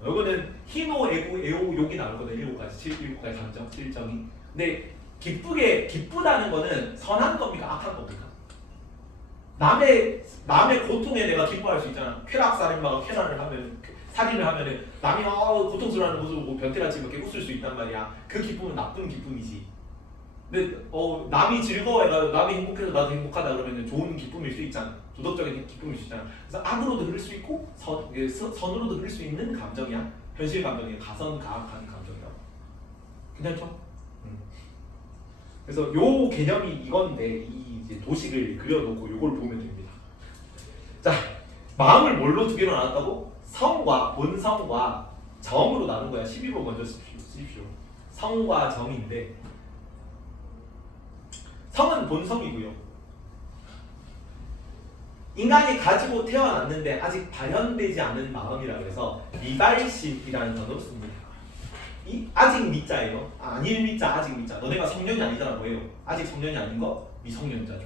이거는 희노, 애고, 애호, 욕이 나올 거든. 7가지 감정, 칠정이. 근데 기쁘다는 거는 선한 겁니까? 악한 겁니까? 남의 고통에 내가 기뻐할 수 있잖아. 쾌락살인마가 살인을 하면은 남이 고통스러워하는 모습을 보고 변태같이 이렇게 웃을 수 있단 말이야. 그 기쁨은 나쁜 기쁨이지. 근데 남이 즐거워해가 남이 행복해서 나도 행복하다 그러면 좋은 기쁨일 수 있잖아. 도덕적인 기쁨일 수 있잖아. 그래서 악으로도 흐를 수 있고 선으로도 흐를 수 있는 감정이야. 현실 감정이야. 가선가악한 감정이야. 괜찮죠? 그래서 요 개념이 이건데 이 이제 도식을 그려놓고 요걸 보면 됩니다. 자, 마음을 뭘로 두 개로 나눴다고? 성과 본성과 정으로 나눈 거야. 12번 먼저 쓰십시오. 성과 정인데 성은 본성이고요. 인간이 가지고 태어났는데 아직 발현되지 않은 마음이라 그래서 미발심이라는 단어를 씁니다. 이 아직 미자예요. 아닐 미자, 아직 미자. 너네가 성년이 아니잖아. 뭐예요? 아직 성년이 아닌 거 미성년자죠.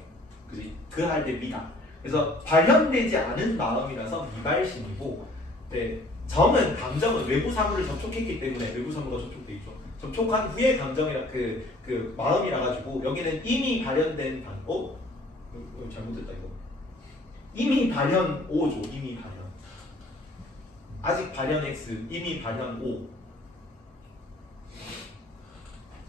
그지? 그 할 때 미다. 그래서 발현되지 않은 마음이라서 미발심이고, 네, 정은 감정은 외부 사물을 접촉했기 때문에 외부 사물과 접촉돼 있죠. 접촉한 후에 감정이라 그 마음이라 가지고 여기는 이미 발현된 잘못했다 이거. 이미 발현 O죠. 이미 발현. 아직 발현 X, 이미 발현 O.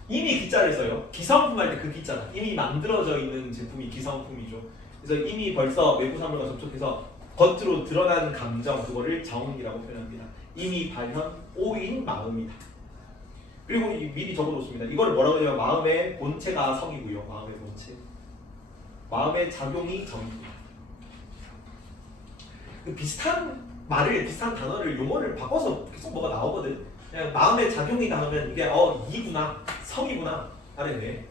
이미 기자를 써요. 기성품 할 때 그 기자다. 이미 만들어져 있는 제품이 기성품이죠. 그래서 이미 벌써 외부 사물과 접촉해서 겉으로 드러나는 감정, 그거를 정이라고 표현합니다. 이미 발현 O인 마음이다. 그리고 미리 적어놓습니다. 이걸 뭐라고 하냐면 마음의 본체가 성이고요. 마음의 본체. 마음의 작용이 정입니다. 비슷한 단어를 용어를 바꿔서 계속 뭐가 나오거든. 그냥 마음의 작용이다 하면 이게 이구나, 성이구나 알았네.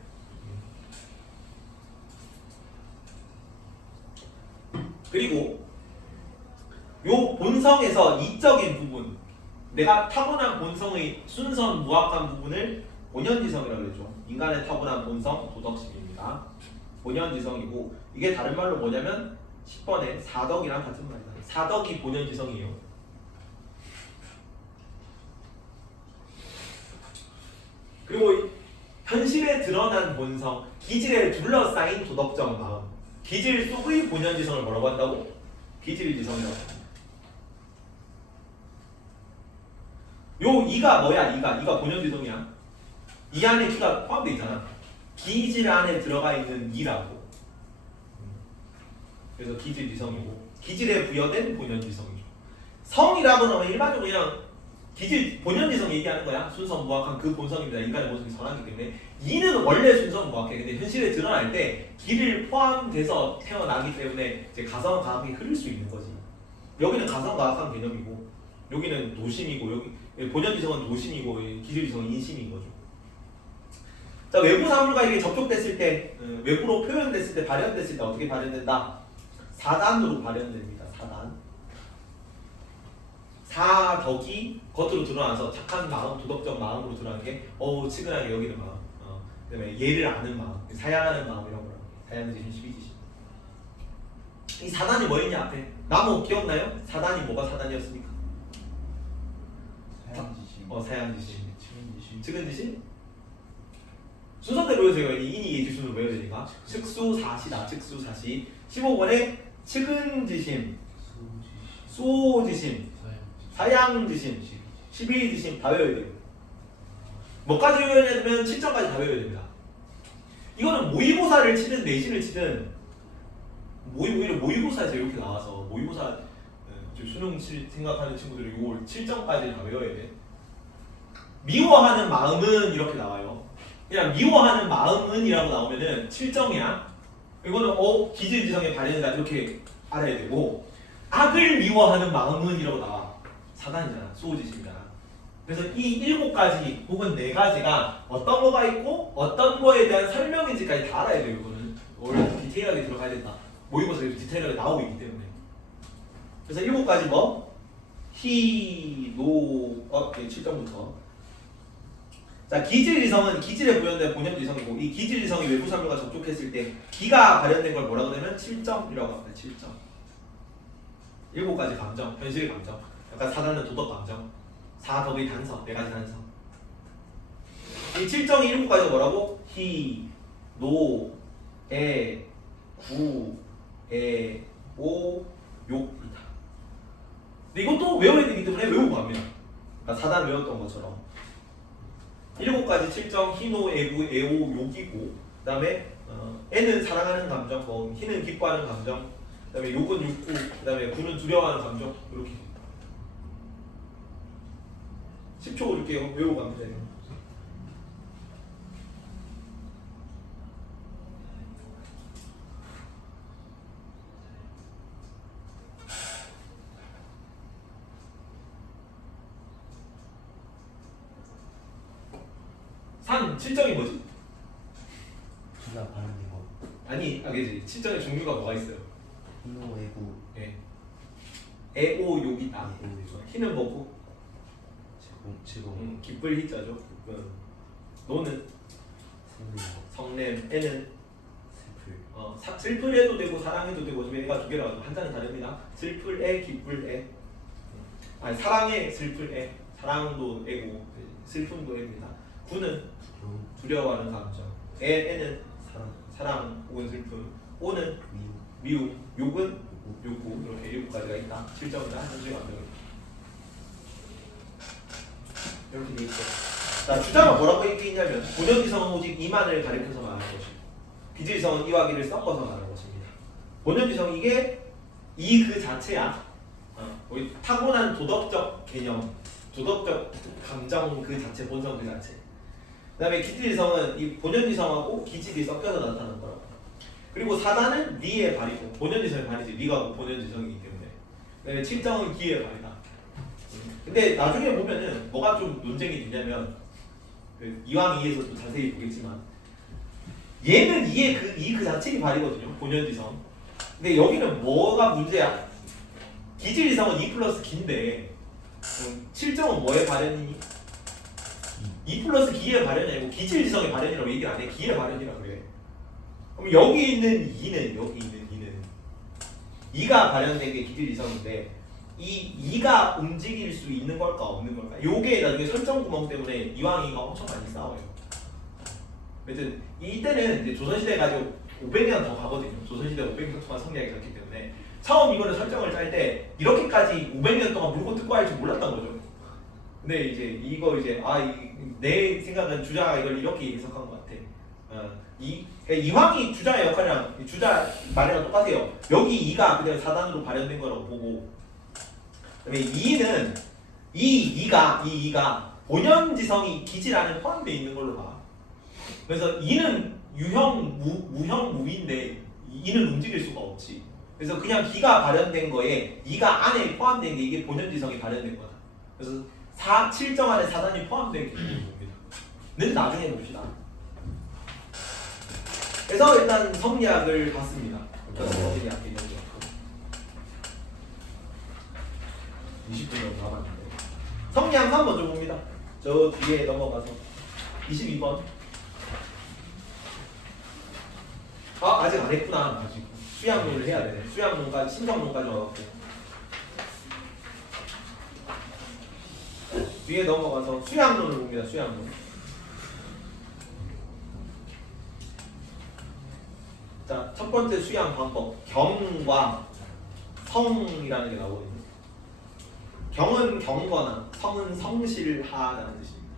그리고 요 본성에서 이적인 부분, 내가 타고난 본성의 순선 무악한 부분을 본연지성이라고 그랬죠. 인간의 타고난 본성 도덕심입니다. 본연지성이고 이게 다른 말로 뭐냐면 10번에 사덕이랑 같은 말이다. 사덕이 본연지성이에요. 그리고 현실에 드러난 본성, 기질에 둘러싸인 도덕적 마음, 기질 속의 본연지성을 뭐라고 한다고? 기질지성이라고 합니다. 요 이가 뭐야? 이가 본연지성이야. 이 안에 기가 포함되어 있잖아. 기질 안에 들어가 있는 이라고. 그래서 기질지성이고 기질에 부여된 본연지성이죠. 성이라고 하면 일반적으로 그냥 기질 본연지성 얘기하는 거야. 순선무악한 그 본성입니다. 인간의 본성이 선하기 때문에 이는 원래 순선무악해. 근데 현실에 드러날 때 기를 포함돼서 태어나기 때문에 이제 가성가악이 흐를 수 있는 거지. 여기는 가성가악한 개념이고 여기는 노심이고 여기 본연지성은 노심이고 기질지성은 인심인 거죠. 자, 외부 사물과 이게 접촉됐을 때 외부로 표현됐을 때 발현됐을 때 어떻게 발현된다? 사단으로 발현됩니다. 사덕이 겉으로 드러나서 착한 마음, 도덕적 마음으로 드러나는 게 치근하게 여기는 마음, 그다음에 예를 아는 마음, 사양하는 마음이라고 합니다. 사양지심, 시비지심. 이 사단이 뭐였냐 앞에? 나무 기억나요? 사단이 뭐가 사단이었습니까? 사양지심, 측은지심. 순서대로 외우세요. 인이 예지순으로 외워야 되니까. 측수사시다. 측수사시. 15번에 측은지심, 수오지심, 사양지심, 시비지심 다 외워야 돼요. 뭐까지 외워야 되면 7점까지 다 외워야 됩니다. 이거는 모의고사를 치든 내신을 치든 오히려 모의고사에서 이렇게 나와서 모의고사 수능 생각하는 친구들이 이걸 7점까지 다 외워야 돼. 미워하는 마음은 이렇게 나와요. 그냥 미워하는 마음은 이라고 나오면은 7점이야. 이거는 기질지성에 발현된다 이렇게 알아야 되고, 악을 미워하는 마음은 이라고 나와. 사단이잖아. 수호지심이잖아. 그래서 이 7가지 혹은 4가지가 어떤 거가 있고 어떤 거에 대한 설명인지까지 다 알아야 돼요. 이거는 원래 디테일하게 들어가야 된다. 모의고사에서 디테일하게 나오고 있기 때문에. 그래서 7가지 뭐? 희, 노, 7점부터. 자, 기질지성은 기질에 부여된 본연지성이고, 이 기질지성이 외부 사물과 접촉했을 때 기가 발현된 걸 뭐라고 하냐면 7점이라고 합니다. 7점. 7가지 감정, 현실 감정. 약간 사단은 도덕 감정. 사덕의 단성, 4가지 단성. 이 7정이 일곱 가지가 뭐라고? 희, 노, 에, 구, 에, 오, 욕이다. 근데 이것도 외워야 되기 때문에 외우고 갑니다. 그러니까 사단 외웠던 것처럼 일곱 가지 7정 희노, 애구, 애오, 욕이고 그 다음에 애는 사랑하는 감정, 뭐 희는 기뻐하는 감정, 그 다음에 욕은 욕구, 그 다음에 구는 두려워하는 감정 이렇게 10초 이렇게 외우고 갑니다. 7정이 뭐지? 둘다 발음이 뭐 아니, 그지. 7정의 종류가 뭐가 있어요? 희노 애구 예. 애오 욕이다. 희는 뭐고? 즐거움 기쁠 희자죠. 노는 성냄, 애는 슬플 슬플 애도 되고 사랑해도 되고 지금 애가 두 개라고 한자는 다릅니다. 슬플 애, 기쁠 애. 아니 사랑해, 슬플 애. 사랑도 애고 슬픔도 애입니다. 구는 두려워하는 감정. 애는 사랑 혹은 슬픔. 오는 미움. 욕은 욕구. 이렇게 일곱 가지가 있다. 7정이다. 현주의 감정이다. 이렇게 돼 있고. 자, 주장은 뭐라고 얘기했냐면 본연지성은 오직 이만을 가리켜서 말하는 것이고 비질성은 이와 기를 섞어서 말하는 것입니다. 본연지성 이게 이 그 자체야. 우리 타고난 도덕적 개념, 도덕적 감정 그 자체, 본성 그 자체. 그다음에 기질성은 이 본연지성하고 기질이 섞여서 나타나는 거라고. 그리고 사단은 니의 발이고 본연지성의 발이지. 니가 본연지성이기 때문에. 그다음에 7정은 기의 발이다. 근데 나중에 보면은 뭐가 좀 논쟁이 되냐면 이왕 2에서도 자세히 보겠지만 얘는 이 그 자체의 발이거든요. 본연지성. 근데 여기는 뭐가 문제야? 기질지성은 2 플러스 기인데 7정은 뭐의 발현이니? 2 플러스 기의 발현이 아니고 기질지성의 발현이라고 얘기를 안 해. 기의 발현이라고 그래. 그럼 여기 있는 2가 발현된 게 기질지성인데 이 2가 움직일 수 있는 걸까 없는 걸까? 요게 나중에 설정 구멍 때문에 이왕이가 엄청 많이 싸워요. 하여튼 이때는 이제 조선시대 가지고 500년 더 가거든요. 조선시대 500년 동안 성리학이 졌기 때문에 처음 이거를 설정을 짤 때 이렇게까지 500년 동안 물고 뜯고 할 줄 몰랐던 거죠. 근데 이제 이거 이제 내 생각은 주자가 이걸 이렇게 해석한 것 같아. 이황이 주자의 역할이랑 주자 말이랑 똑같아요. 여기 2가 그냥 사단으로 발현된 거라고 보고 그다음에 2는 이 2가 본연지성이 기질 안에 포함되어 있는 걸로 봐. 그래서 2는 무형 무위인데 2는 움직일 수가 없지. 그래서 그냥 기가 발현된 거에 2가 안에 포함된 게 이게 본연지성이 발현된 거다. 그래서 7정 안에 사단이 포함된 기능입니다. 는 나중에 봅시다. 그래서 일단 성리학을 봤습니다. 성리학 개념 20분 정도 남았는데 성리학만 먼저 봅니다. 저 뒤에 넘어가서 22번. 아직 안 했구나. 아직 수양론을 해야 되네. 수양론까지 신성론까지 와갖고 뒤에 넘어가서 수양론을 봅니다. 수양론. 자, 첫 번째 수양 방법 경과 성이라는 게 나오거든요. 경은 경거나 성은 성실하다는 뜻입니다.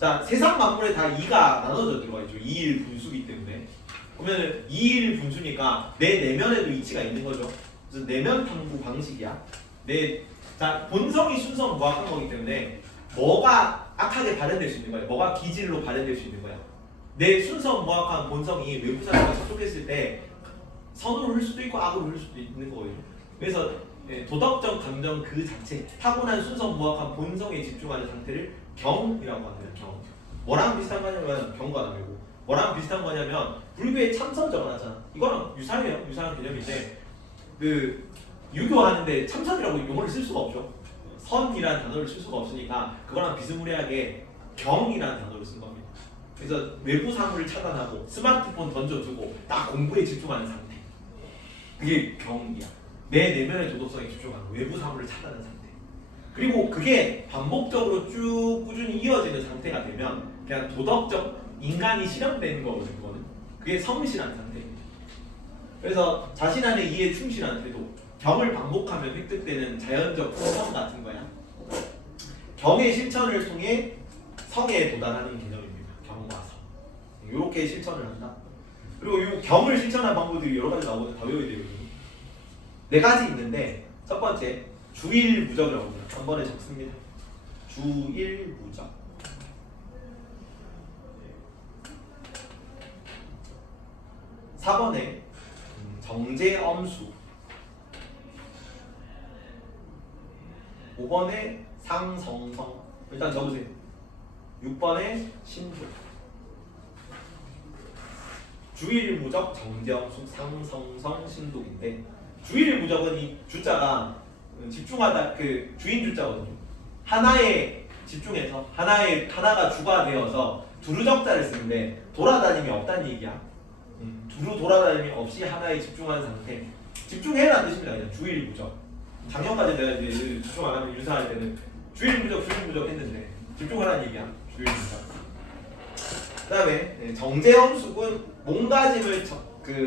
자, 세상 만물에 다 2가 나눠져 들어가 있죠. 2일 분수기 때문에. 그러면 2일 분수니까 내 내면에도 이치가 있는 거죠. 그래서 내면 탐구 방식이야. 자, 본성이 순서 무학한 거기 때문에 뭐가 악하게 발현될 수 있는 거야. 뭐가 기질로 발현될 수 있는 거야. 내 순서 무학한 본성이 외부 사람과 접촉했을 때 선으로 흘 수도 있고 악으로 흘 수도 있는 거예요. 그래서 도덕적 감정 그 자체, 타고난 순서 무학한 본성에 집중하는 상태를 경이라고 합니다. 경. 뭐랑 비슷한 거냐면 경과남이고 뭐랑 비슷한 거냐면 불교의 참선정을 하잖아. 이거랑 유사해요. 유사한 개념인데 그 유교하는데 참선이라고 용어를 쓸 수가 없죠. 선이라는 단어를 쓸 수가 없으니까 그거랑 비스무리하게 경이라는 단어를 쓴 겁니다. 그래서 외부 사물을 차단하고 스마트폰 던져두고 딱 공부에 집중하는 상태. 그게 경이야. 내 내면의 도덕성에 집중하는 외부 사물을 차단하는 상태. 그리고 그게 반복적으로 쭉 꾸준히 이어지는 상태가 되면 그냥 도덕적 인간이 실현되는 거거든요. 그거는. 그게 성실한 상태입니다. 그래서 자신 안의 이해 충실한 태도, 경을 반복하면 획득되는 자연적 성성 같은 거야. 경의 실천을 통해 성에 도달하는 개념입니다. 경과 성. 이렇게 실천을 한다. 그리고 이 경을 실천한 방법들이 여러 가지 나오거든요. 다 외워야 돼요. 네 가지 있는데 첫 번째 주일무적이라고 합니다. 한 번에 적습니다. 주일무적. 4번에 정제엄수. 5번에 상성성. 일단 적으세요. 6번에 신도. 주일무적, 정제엄수, 상성성, 신독인데 주일무적은 이 주자가 집중하다 그 주인 주자거든요. 하나에 집중해서 하나가 주가 되어서 두루적자를 쓰는데 돌아다님이 없다는 얘기야. 두루 돌아다님이 없이 하나에 집중하는 상태. 집중해라는 뜻입니다. 그냥 주일무적. 작년까지 내가 이제 집중 안 하면 유사할 때는 주일무적 했는데 집중하라는 얘기야. 주일무적. 그다음에 정제엄숙은 몸가짐을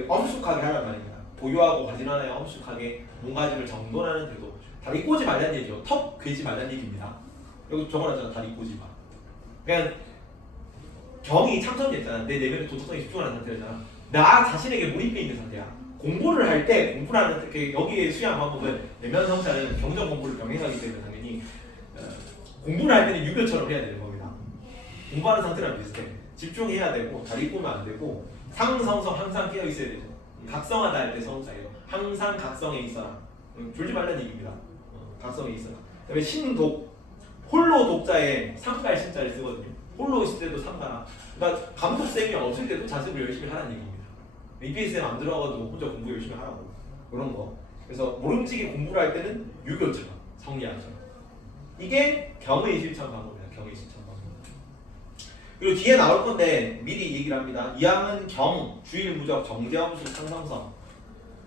엄숙하게 하란 말입니다. 보유하고 가진 하나에 엄숙하게 몸가짐을 정돈하는 태도. 다리 꼬지 말라는 얘기죠. 턱 괴지 말라는 얘기입니다. 여기 적어놨잖아. 다리 꼬지 마. 그냥 경이 참선됐잖아. 내 내면의 도덕성에 집중하는 상태잖아. 나 자신에게 몰입해 있는 상태야. 공부를 할 때 공부라는 여기에 수양 방법은 내면 성찰은 경전 공부를 병행하기 때문에 당연히 공부를 할 때는 유교처럼 해야 되는 겁니다. 공부하는 상태랑 비슷해. 집중해야 되고 다리 꼬면 안 되고 상성성 항상 깨어 있어야 되죠. 각성하다 할 때 성자예요. 항상 각성에 있어라. 졸지 말라는 얘기입니다. 각성에 있어라. 그다음에 신독. 홀로 독자에 상갈 신자를 쓰거든요. 홀로 있을 때도 상가라. 그러니까 감독쌤이 없을 때도 자습을 열심히 하라는 얘기입니다. EPSM 안 들어가도 혼자 공부 열심히 하라고. 그런 거. 그래서 모름지기 공부를 할 때는 유교처럼, 성리학처럼. 이게 경의 실천 방법입니다. 경의 실천 방법. 그리고 뒤에 나올 건데 미리 얘기를 합니다. 이항은 경, 주일무적, 정제엄수, 상성성.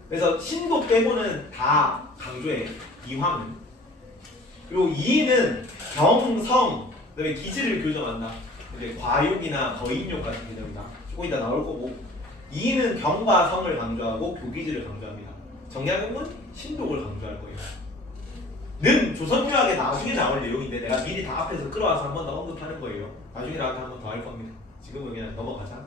그래서 신도 빼고는 다 강조해. 이황은. 그리고 이는 경, 성, 그다음에 기질을 교정한다. 이제 과욕이나 거인욕 같은 개념이다. 조금 이따 나올 거고. 이는 경과 성을 강조하고 교기질을 강조합니다. 정약용은 신독을 강조할 거예요. 는 조선유학에 나중에 나올 내용인데 내가 미리 다 앞에서 끌어와서 한 번 더 언급하는 거예요. 나중에 나한테 한 번 더 할 겁니다. 지금은 그냥 넘어가자.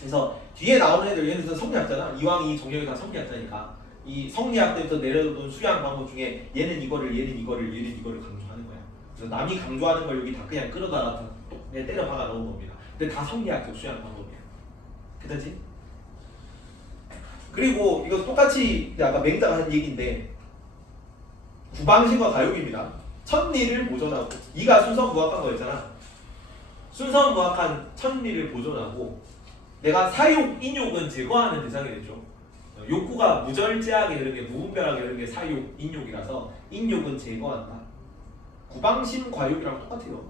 그래서 뒤에 나오는 애들 얘는 성리학자잖아. 이왕이 정약이 다 성리학자니까 이 성리학 때부터 내려온 수양 방법 중에 얘는 이거를 강조하는 거야. 그래서 남이 강조하는 걸 여기 다 그냥 끌어다가 그냥 때려 박아 넣은 겁니다. 근데 다 성리학적 수양 방법이야. 그렇지? 그리고 이거 똑같이 아까 맹자가 한 얘기인데 구방신과 가욕입니다. 천리를 보존하고 이가 순서무악한 거였잖아. 순서무악한 천리를 보존하고 내가 사욕, 인욕은 제거하는 대상이 되죠. 욕구가 무절제하게 흐르는 게 무분별하게 흐르는 게 사욕, 인욕이라서 인욕은 제거한다. 구방신, 과욕이랑 똑같아요.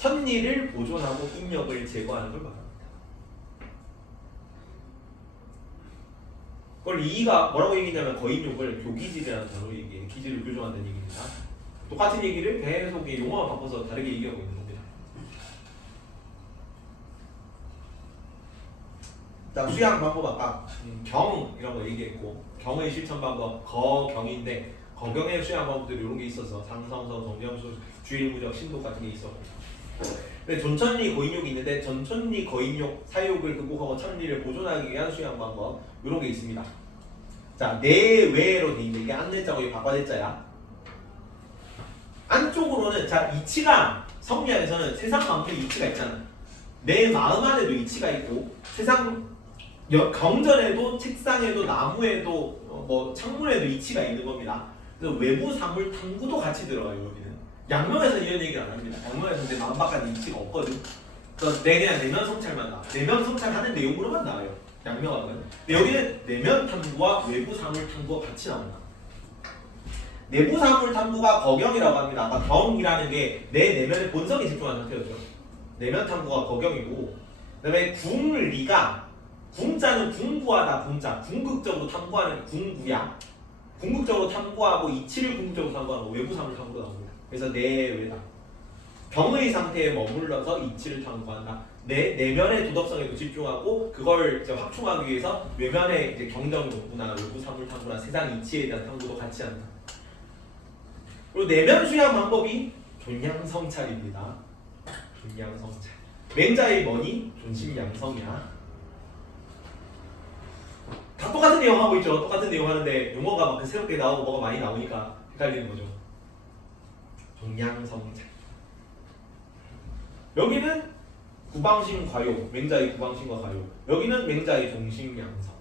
천리를 보존하고 인욕을 제거하는 걸 말합니다. 그걸 이가 뭐라고 얘기냐면 거인욕을 교기질이라는 단어로 얘기해. 기질을 교정한다는 얘기입니다. 똑같은 얘기를 계속 용어만 바꿔서 다르게 얘기하고 있는 겁니다. 자, 수양 방법 아까 경 이런 거 얘기했고 경의 실천 방법 거경인데 거경의 수양 방법들이 이런 게 있어서 상성성, 정제엄수, 주일무적, 신독 같은 게 있었고 근데 전천리 거인욕이 있는데 전천리 거인욕 사욕을 극복하고 천리를 보존하기 위한 수양 방법 이런 게 있습니다. 자, 내외로 돼 있는 게 안내자고 바과대자야. 안쪽으로는 자 이치가 성리학에서는 세상만큼 이치가 있잖아. 내 마음 안에도 이치가 있고 세상 경전에도 책상에도 나무에도 뭐 창문에도 이치가 있는 겁니다. 그래서 외부 사물 탐구도 같이 들어가요. 여기는 양명에서는 이런 얘기를 안 합니다. 양명에서는 내 마음 바깥에 이치가 없거든. 그래서 내 그냥 내면 성찰만 나. 내면 성찰하는 내용으로만 나와요. 양명학은. 근데 여기는 내면 탐구와 외부 사물 탐구가 같이 나온다. 내부 사물 탐구가 거경이라고 합니다. 아까 경이라는 게 내 내면의 본성에 집중하는 상태였죠. 내면 탐구가 거경이고, 그다음에 궁리가 궁자는 궁구하다 궁자, 궁극적으로 탐구하는 궁구야. 궁극적으로 탐구하고 이치를 궁극적으로 탐구하고 외부 사물을 탐구로 나옵니다. 그래서 내외다. 경의 상태에 머물러서 이치를 탐구한다. 내면의 도덕성에도 집중하고 그걸 이제 확충하기 위해서 외면의 이제 경정 연구나 외부 사물 탐구나 세상 이치에 대한 탐구도 같이 한다. 그리고 내면 수양 방법이 존양성찰입니다. 존양성찰. 맹자의 뭐니? 존심양성이야. 다 똑같은 내용 하고 있죠. 똑같은 내용 하는데 용어가 막 새롭게 나오고 뭐가 많이 나오니까 헷갈리는 거죠. 존양성찰. 여기는 구방심 과요, 맹자의 구방심과 과요. 여기는 맹자의 종심양성.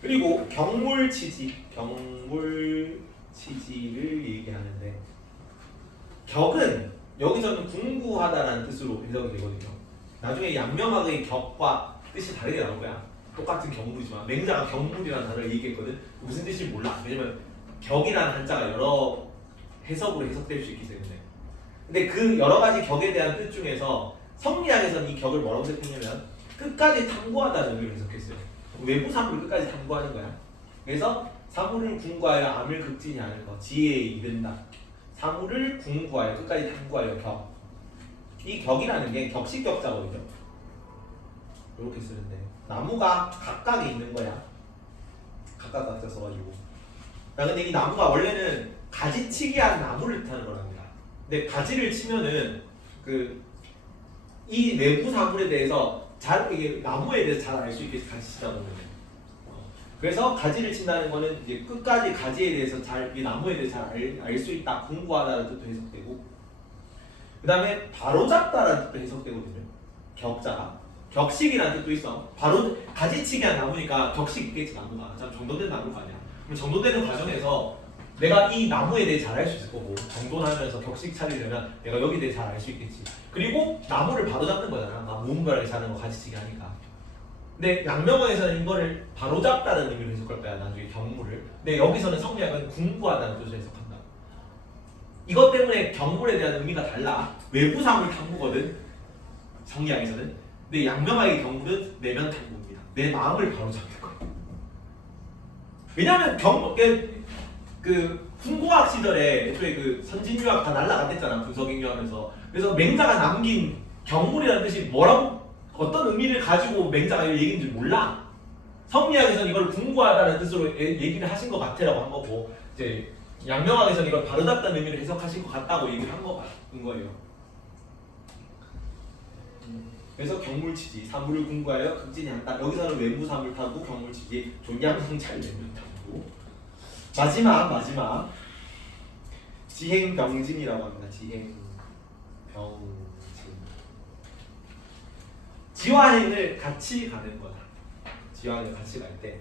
그리고 경물치지, 경물치지를 얘기하는데 격은 여기서는 궁구하다라는 뜻으로 해석이 되거든요. 나중에 양명학의 격과 뜻이 다르게 나올 거야. 똑같은 경물이지만 맹자가 경물이라는 단어를 얘기했거든. 무슨 뜻인지 몰라. 왜냐면 격이라는 한자가 여러 해석으로 해석될 수 있기 때문에. 근데 그 여러 가지 격에 대한 뜻 중에서 성리학에서는 이 격을 뭐라고 해석했냐면 끝까지 탐구하다는 의미로 해석했어요. 외부 사물을 끝까지 탐구하는 거야. 그래서 사물을 궁구하여 암을 극진히 하는 거, 지혜에 이른다. 사물을 궁구하여 끝까지 탐구하여 격. 이 격이라는 게 격식격자거든요. 이렇게 쓰는데 나무가 각각에 있는 거야. 각각 각자 써가지고. 근데 이 나무가 원래는 가지치기한 나무를 뜻하는 거랍니다. 근데 가지를 치면은 이 외부 사물에 대해서 이게 나무에 대해서 잘 알 수 있게 가지 치다 보면. 그래서 가지를 친다는 거는 이제 끝까지 가지에 대해서 이 나무에 대해서 잘 알 수 있다, 공부하다는 뜻도 해석되고, 그 다음에 바로잡다라는 뜻도 해석되거든요. 격자, 격식이라는 뜻도 있어. 바로 가지치기한 나무니까 격식 있겠지 나무가. 참 정돈된 나무가 아니야. 그럼 정돈되는 과정에서 내가 이 나무에 대해 잘 알 수 있을 거고, 정돈하면서 격식 차리려면 내가 여기에 대해 잘 알 수 있겠지. 그리고 나무를 바로잡는 거잖아. 막 무분별하게 자는 거 가지치기 하니까. 근데 양명어에서는 이거를 바로잡다는 의미로 해석할 거야. 나중에 경물을. 근데 여기서는 성리학은 궁구하다는 뜻으로 해석한다. 이것 때문에 경물에 대한 의미가 달라. 외부 사물 탐구거든. 성리학에서는. 근데 양명학의 경물은 내면 탐구입니다. 내 마음을 바로잡는 거야. 왜냐면 훈구학 시절에 애초에 선진유학 다 날라갔댔잖아. 분석인유하면서. 그래서 맹자가 남긴 경물이라는 뜻이 뭐라고 어떤 의미를 가지고 맹자가 이걸 얘기인지 몰라. 성리학에서는 이걸 궁구하다는 뜻으로 얘기를 하신 것 같아라고 한 거고, 이제 양명학에서는 이걸 바로잡다는 의미를 해석하신 것 같다고 얘기를 한 거예요. 그래서 경물치지, 사물을 궁구하여 극진히 한다. 여기서는 외부 사물 타고 경물치지, 존양성찰 내면 타고. 마지막 지행병진이라고 합니다. 지행병진. 지화행을 같이 가는 거다. 지화행을 같이 갈 때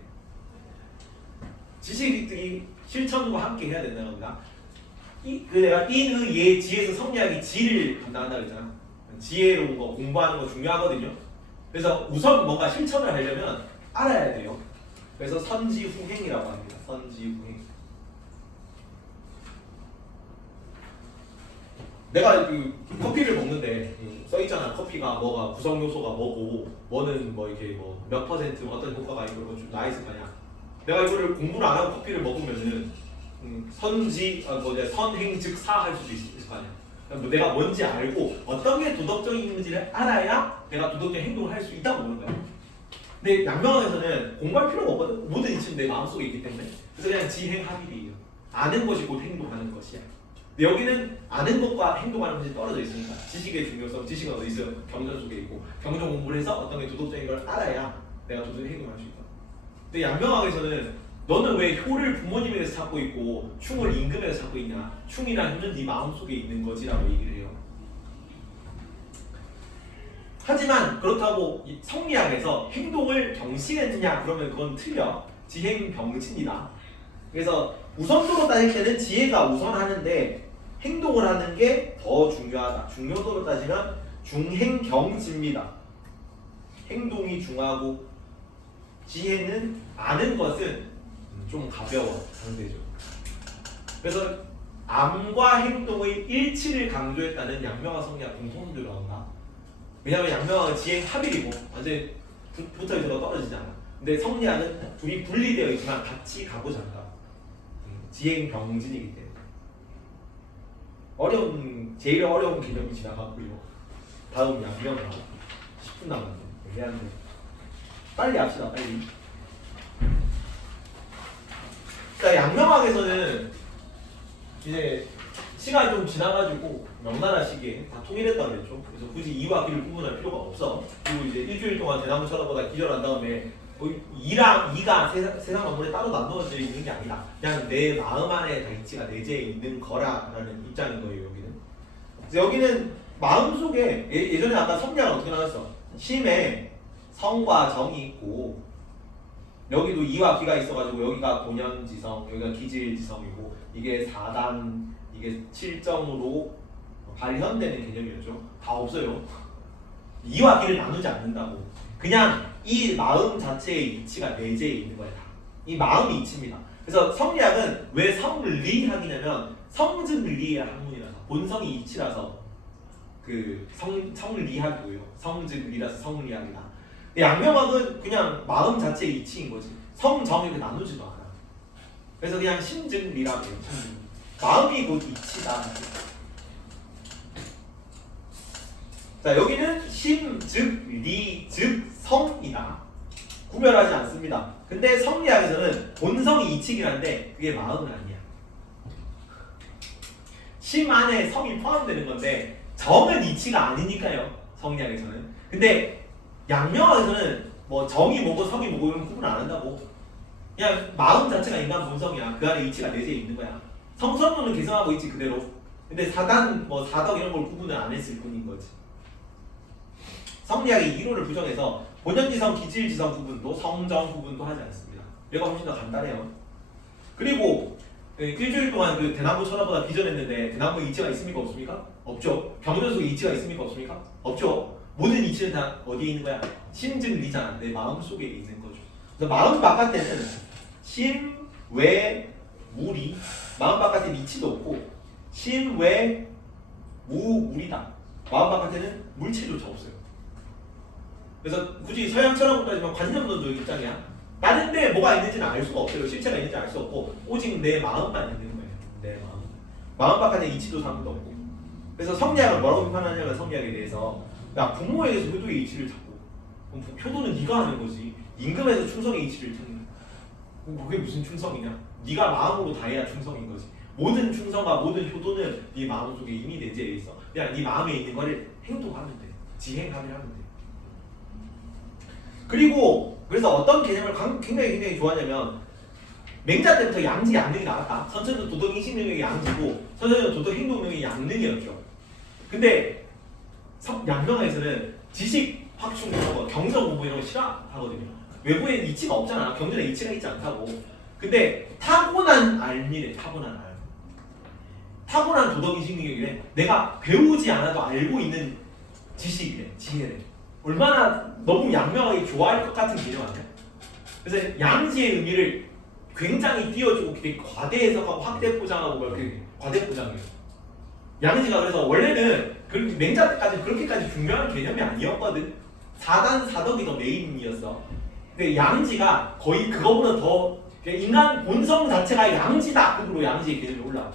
지식이 실천과 함께 해야 된다는 겁니다. 내가 인의 예 지에서 성리학이 지를 담당한다고 했잖아. 지혜로운 거 공부하는 거 중요하거든요. 그래서 우선 뭔가 실천을 하려면 알아야 돼요. 그래서 선지후행이라고 합니다. 선지후행. 내가 커피를 먹는데 써 있잖아. 커피가 뭐가 구성 요소가 뭐고 뭐는 뭐 이렇게 뭐 몇 퍼센트 어떤 효과가 있고 이런 거 좀 나와 있을 거 아니야. 내가 이거를 공부를 안 하고 커피를 먹으면은 선행즉사 할 수도 있을 거 아니야. 뭐 내가 뭔지 알고 어떤 게 도덕적인지를 알아야 내가 도덕적인 행동을 할 수 있다고 보는 거야. 근데 양명학에서는 공부할 필요가 없거든. 모든 이치는 내 마음속에 있기 때문에. 그래서 그냥 지행합일이에요. 아는 것이 곧 행동하는 것이야. 근데 여기는 아는 것과 행동하는 것이 떨어져 있으니까 지식의 중요성, 지식은 어디 있어요? 경전 속에 있고 경전 공부를 해서 어떤 게 도덕적인 걸 알아야 내가 도덕적인 행동을 할 수 있다. 근데 양명학에서는 너는 왜 효를 부모님에게서 찾고 있고 충을 임금에서 찾고 있냐? 충이나 효는 네 마음속에 있는 거지라고 얘기를 해요. 하지만 그렇다고 성리학에서 행동을 병신했느냐 그러면 그건 틀려. 지행병진이다. 그래서 우선도로 따질 때는 지혜가 우선하는데 행동을 하는 게 더 중요하다. 중요도로 따지면 중행경지입니다. 행동이 중하고 지혜는 아는 것은 좀 가벼워 상대죠. 그래서 암과 행동의 일치를 강조했다는 양명학 성리학 공통점이 나온다. 왜냐하면 양명학은 지행합일이고 완전히 붙어있어서 떨어지지 않아. 근데 성리학은 둘이 분리되어 있지만 같이 가고자 한다. 지행 병진이기 때문에 제일 어려운 개념이 지나갔고요. 다음 양명학 10분 남았네. 미안한데 빨리 합시다. 빨리. 자, 양명학에서는 이제 시간이 좀 지나가지고 명나라 시기에 다 통일했다 그랬죠. 그래서 굳이 이와 기를 구분할 필요가 없어. 그리고 이제 일주일 동안 대나무 쳐다보다 기절한 다음에 이랑 이가 세상 만물에 따로 나누어져 있는 게 아니다. 그냥 내 마음 안에 다 이치가 내재해 있는 거라라는 입장인 거예요. 여기는. 그래서 여기는 마음 속에 예전에 아까 성리학은 어떻게 나왔어? 심에 성과 정이 있고 여기도 이와 기가 있어가지고 여기가 본연지성, 여기가 기질지성이고 이게 4단, 이게 7점으로 발현되는 개념이었죠. 다 없어요. 이와 기를 나누지 않는다고. 그냥 이 마음 자체의 이치가 내재해 있는 거야. 이 마음이 이치입니다. 그래서 성리학은 왜 성리학이냐면 성즉리의 학문이라서 본성이 이치라서 그 성리학이고요. 성즉리라서 성리학이다. 양명학은 그냥 마음 자체의 이치인 거지. 성정 이렇게 나누지도 않아. 그래서 그냥 심즉리라고 해요. 마음이 곧 이치다. 자, 여기는 심, 즉, 리, 즉, 성이다. 구별하지 않습니다. 근데 성리학에서는 본성이 이치긴 한데 그게 마음은 아니야. 심 안에 성이 포함되는 건데 정은 이치가 아니니까요. 성리학에서는. 근데 양명학에서는 뭐 정이 뭐고 성이 뭐고 이런 구분 안 한다고. 그냥 마음 자체가 인간 본성이야. 그 안에 이치가 내재해 있는 거야. 성선론은 개성하고 있지 그대로. 근데 사단, 뭐 사덕 이런 걸 구분을 안 했을 뿐인 거지. 성리학의 이론을 부정해서 본연지성, 기질지성 구분도 성정 구분도 하지 않습니다. 얘가 훨씬 더 간단해요. 그리고 일주일 동안 그 대나무 쳐다보다 비전했는데 대나무에 이치가 있습니까 없습니까? 없죠. 경전 속에 이치가 있습니까 없습니까? 없죠. 모든 이치는 다 어디에 있는 거야? 심즉리잖아. 내 마음 속에 있는 거죠. 그래서 마음 바깥에는 심, 외, 무리. 마음 바깥에는 이치도 없고 심, 외, 무, 무리다. 마음 바깥에는 물체조차 없어요. 그래서 굳이 서양처럼 따지면 관념론적 입장이야. 다른 데 뭐가 있는지는 알 수가 없어요. 실체가 있는지 알 수 없고 오직 내 마음만 있는 거예요. 내 마음. 마음 바깥에 이치도 사무도 없고. 그래서 성리학을 뭐라고 비판하냐면 성리학에 대해서 야 부모에게서 효도의 이치를 찾고 효도는 네가 하는 거지. 임금에서 충성의 이치를 찾는 그게 무슨 충성이냐. 네가 마음으로 다해야 충성인 거지. 모든 충성과 모든 효도는 네 마음 속에 이미 내재해 있어. 그냥 네 마음에 있는 거를 행동하면 돼. 지행하면 하면 돼. 그리고 그래서 어떤 개념을 굉장히 좋아하냐면 맹자 때부터 양지 양능이 나왔다. 선천적 도덕 인식 능력이 양지고 선천적 도덕 행동 능력이 양능이었죠. 근데 양명학에서는 지식 확충 이런 거, 경전 공부 이런 거 싫어하거든요. 외부에 이치가 없잖아. 경전에 이치가 있지 않다고. 근데 타고난 알미래. 타고난 알. 타고난 도덕 인식 능력이래. 내가 배우지 않아도 알고 있는 지식이래. 지혜래. 얼마나 너무 양명하게 좋아할 것 같은 개념 아니야? 그래서 양지의 의미를 굉장히 띄워주고 되게 과대 해석하고 확대 포장하고 그렇게 과대 포장해요. 양지가 그래서 원래는 맹자 때까지 그렇게까지 중요한 개념이 아니었거든. 4단 사덕이 더 메인이었어. 근데 양지가 거의 그거보다 더 인간 본성 자체가 양지다 급으로 양지의 개념이 올라와.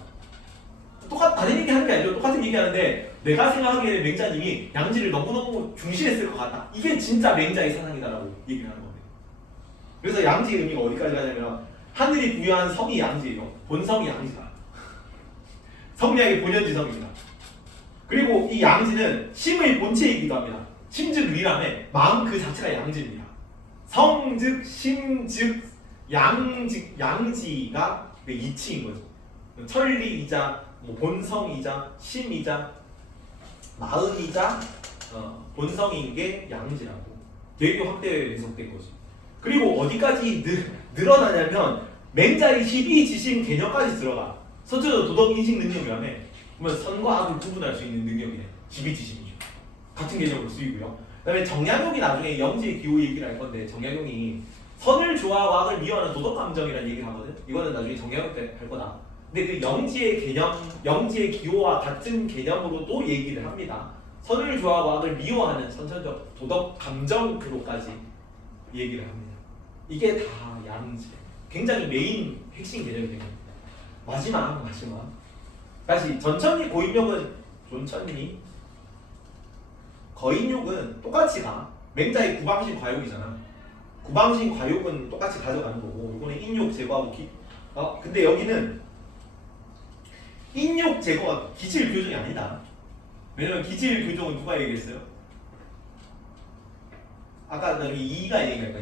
다른 얘기 하는 게 아니죠. 똑같은 얘기 하는데 내가 생각하기에는 맹자님이 양지를 너무너무 중시했을 것 같다. 이게 진짜 맹자의 사상이다라고 얘기를 하는 겁니다. 그래서 양지의 의미가 어디까지 가냐면 하늘이 부여한 성이 양지예요. 본성이 양지다. 성리학의 본연지성입니다. 그리고 이 양지는 심의 본체이기도 합니다. 심즉 리람에 마음 그 자체가 양지입니다. 성즉 심즉 양지가 그 이치인 거죠. 천리이자 뭐 본성이자 심이자 마음이자 본성인 게 양지라고 되게 확대 해석된 거지. 그리고 어디까지 늘어나냐면 맹자의 희비지심 개념까지 들어가. 선천적 도덕 인식 능력이라며. 그러면 선과 악을 구분할 수 있는 능력이네. 희비지심이죠. 같은 개념으로 쓰이고요. 그다음에 정약용이 나중에 영지의 기호 얘기를 할 건데 정약용이 선을 좋아하고 악을 미워하는 도덕 감정이라는 얘기를 하거든. 이거는 나중에 정약용 때 할 거다. 근데 그 영지의 개념, 영지의 기호와 같은 개념으로도 얘기를 합니다. 선을 좋아하고 악을 미워하는 선천적 도덕 감정으로까지 얘기를 합니다. 이게 다 양지. 굉장히 메인 핵심 개념이 됩니다. 마지막. 다시 전천리 고인력은 존천리 거인력은 똑같이 가. 맹자의 구방신 과욕이잖아. 구방신 과욕은 똑같이 가져가는 거고 이거는 인욕 제거하고 근데 여기는 인욕 제거가 기질 교정이 아니다. 왜냐면 기질 교정은 누가 얘기했어요? 아까 여기 2가 얘기하니까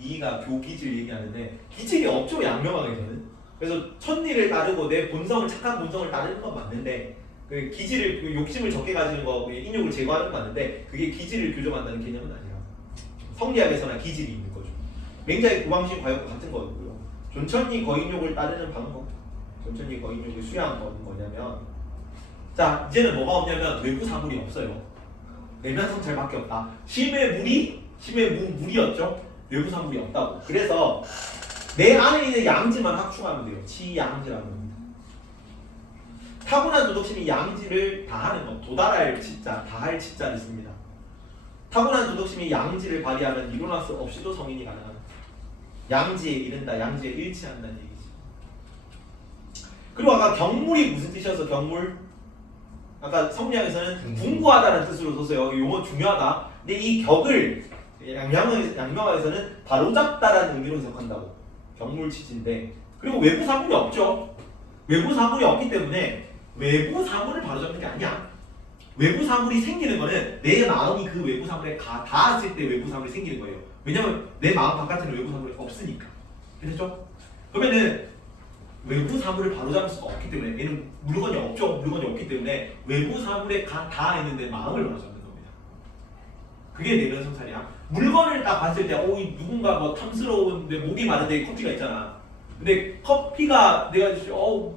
2가 교기질 얘기하는데 기질이 없죠 양명학에서는. 그래서 천리를 따르고 내 본성을 착한 본성을 따르는 건 맞는데 그 기질을 그 욕심을 적게 가지는 거 인욕을 제거하는 건 맞는데 그게 기질을 교정한다는 개념은 아니라 성리학에서나 기질이 있는 거죠. 맹자의 구방신 과욕과 같은 거고요. 존천리 거인욕을 따르는 방법, 존천리 거인욕을 수양한 건 뭐냐면 자 이제는 뭐가 없냐면 외부 사물이 없어요. 내면 성찰밖에 없다. 심의 물이었죠. 외부 사물이 없다고. 그래서 내 안에 있는 양지만 확충하면 돼요. 치양지라는 겁니다. 타고난 도덕심이 양지를 다하는 것. 도달할 치자, 다할 치자를 씁니다. 타고난 도덕심이 양지를 발휘하면 이론할 수 없이도 성인이 가능합니다. 양지에 이른다, 양지에 일치한다는 얘기지. 그리고 아까 경물이 무슨 뜻이었어? 경물? 아까 성리학에서는 궁구하다는 뜻으로 썼어요. 이거 중요하다. 근데 이 격을 양명학에서는 바로잡다라는 의미로 해석한다고. 경물치지인데 그리고 외부 사물이 없죠. 외부 사물이 없기 때문에 외부 사물을 바로잡는 게 아니야. 외부 사물이 생기는 거는 내 마음이 그 외부 사물에 닿았을 때 외부 사물이 생기는 거예요. 왜냐면 내 마음 바깥에는 외부 사물이 없으니까. 그렇죠? 그러면은 외부 사물을 바로잡을 수가 없기 때문에 얘는 물건이 없죠. 물건이 없기 때문에 외부 사물에 닿아있는 내 마음을 바로잡는 겁니다. 그게 내면 성찰이야. 물건을 딱 봤을 때 누군가 뭐 탐스러운데 목이 마른데 커피가 있잖아. 근데 커피가 내가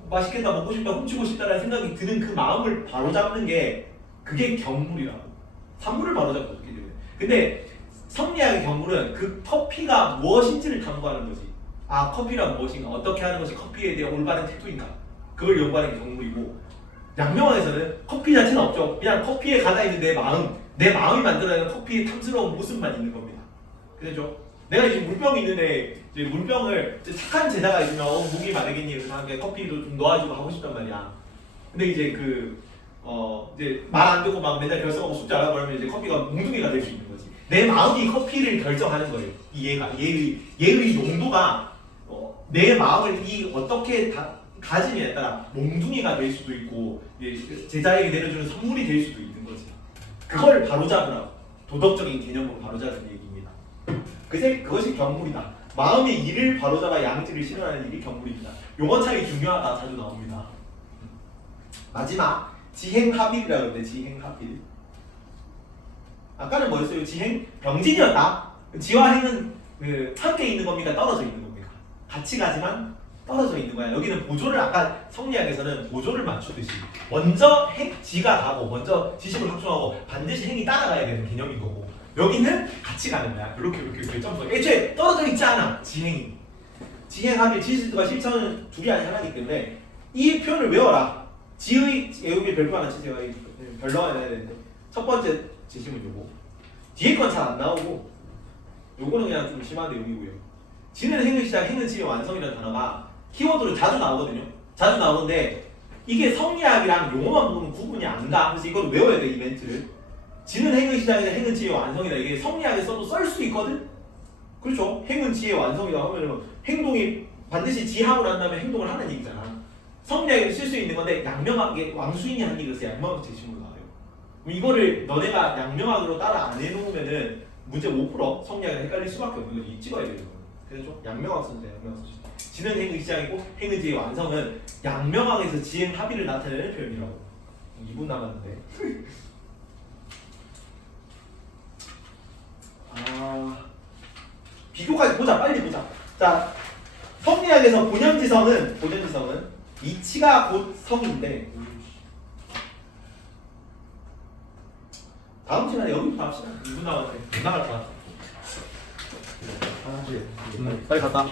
맛있겠다 먹고 싶다 훔치고 싶다라는 생각이 드는 그 마음을 바로잡는 게 그게 경물이라고. 산물을 바로잡고 있기 때문에. 근데 성리학의 경물은 그 커피가 무엇인지를 탐구하는 거지. 아 커피란 무엇인가, 어떻게 하는 것이 커피에 대한 올바른 태도인가, 그걸 연구하는 게 경물이고 양명학에서는 커피 자체는 없죠. 그냥 커피에 가다있는 내 마음이 만들어내는 커피의 탐스러운 모습만 있는 겁니다. 그렇죠? 내가 이제 물병이 있는데 이제 물병을 이제 착한 제자가 있으면 목이 마르겠니 그래서 하는 게 커피도 좀 넣어주고 하고 싶단 말이야. 근데 이제 이제 말 안 듣고 막 맨날 결석하고 숙제 안 하고 그러면 이제 커피가 몽둥이가 될 수 있는 거지. 내 마음이 커피를 결정하는 거예요. 얘의 용도가 내 마음을 어떻게 가짐에 따라 몽둥이가 될 수도 있고 제자에게 내려주는 선물이 될 수도 있는 거지. 그걸 바로잡으라고. 도덕적인 개념으로 바로잡는 얘기입니다. 그것이 경물이다. 마음의 일을 바로잡아 양지를 실현하는 일이 경물입니다. 용어 차이 중요하다. 자주 나옵니다. 마지막 지행합일이라고 하는데 지행합일. 아까는 뭐였어요? 지행 병진이었다. 지와 행은 함께 있는 겁니까? 떨어져 있는 겁니까? 같이 가지만 떨어져 있는 거야. 여기는 보조를 아까 성리학에서는 보조를 맞추듯이 먼저 지가 가고 먼저 지식을 확충하고 반드시 행이 따라가야 되는 개념인 거고 여기는 같이 가는 거야. 이렇게 점수. 애초에 떨어져 있지 않아. 지행이. 지행합일 지식과 실천은 둘이 아닌 하나이기 때문에 이 표현을 외워라. 지의 여기 별표 하나 치세요. 별로 하나 해야 되는데 첫 번째 지식은 요거. 뒤에 건 잘 안 나오고 요거는 그냥 좀 심한데 여기고요. 지는 행의 시작, 행은 지의 완성이라는 단어가 키워드로 자주 나오거든요. 자주 나오는데 이게 성리학이랑 용어만 보면 구분이 안 가. 그래서 이걸 외워야 돼. 이 멘트를. 지는 행의 시작이다, 행은 지의 완성이다. 이게 성리학에 써도 썰 수 있거든. 그렇죠? 행은 지의 완성이다 하면 행동이 반드시 지하고 난 다음에 행동을 하는 얘기잖아. 성리학에 쓸 수 있는 건데 양명학의 왕수인이 한 얘기를 양명학 제시문으로 나와요. 이거를 너네가 양명학으로 따라 안 해놓으면은 문제 못 풀어. 성리학이 헷갈릴 수밖에 없는 거지. 찍어야 되는 거예요. 그래서 양명학 선생, 양명학 선생. 지는 행의 시작이고 행은 지의 완성은 양명학에서 지행 합의를 나타내는 표현이라고. 2분 남았는데. 비교까지 보자. 빨리 보자. 자, 성리학에서 본연지성은 이치가 곧 성인데 다음 시간에 여기부터 합시다. 2분 남았는데 못 나갈 것 같아. 빨리 갔다.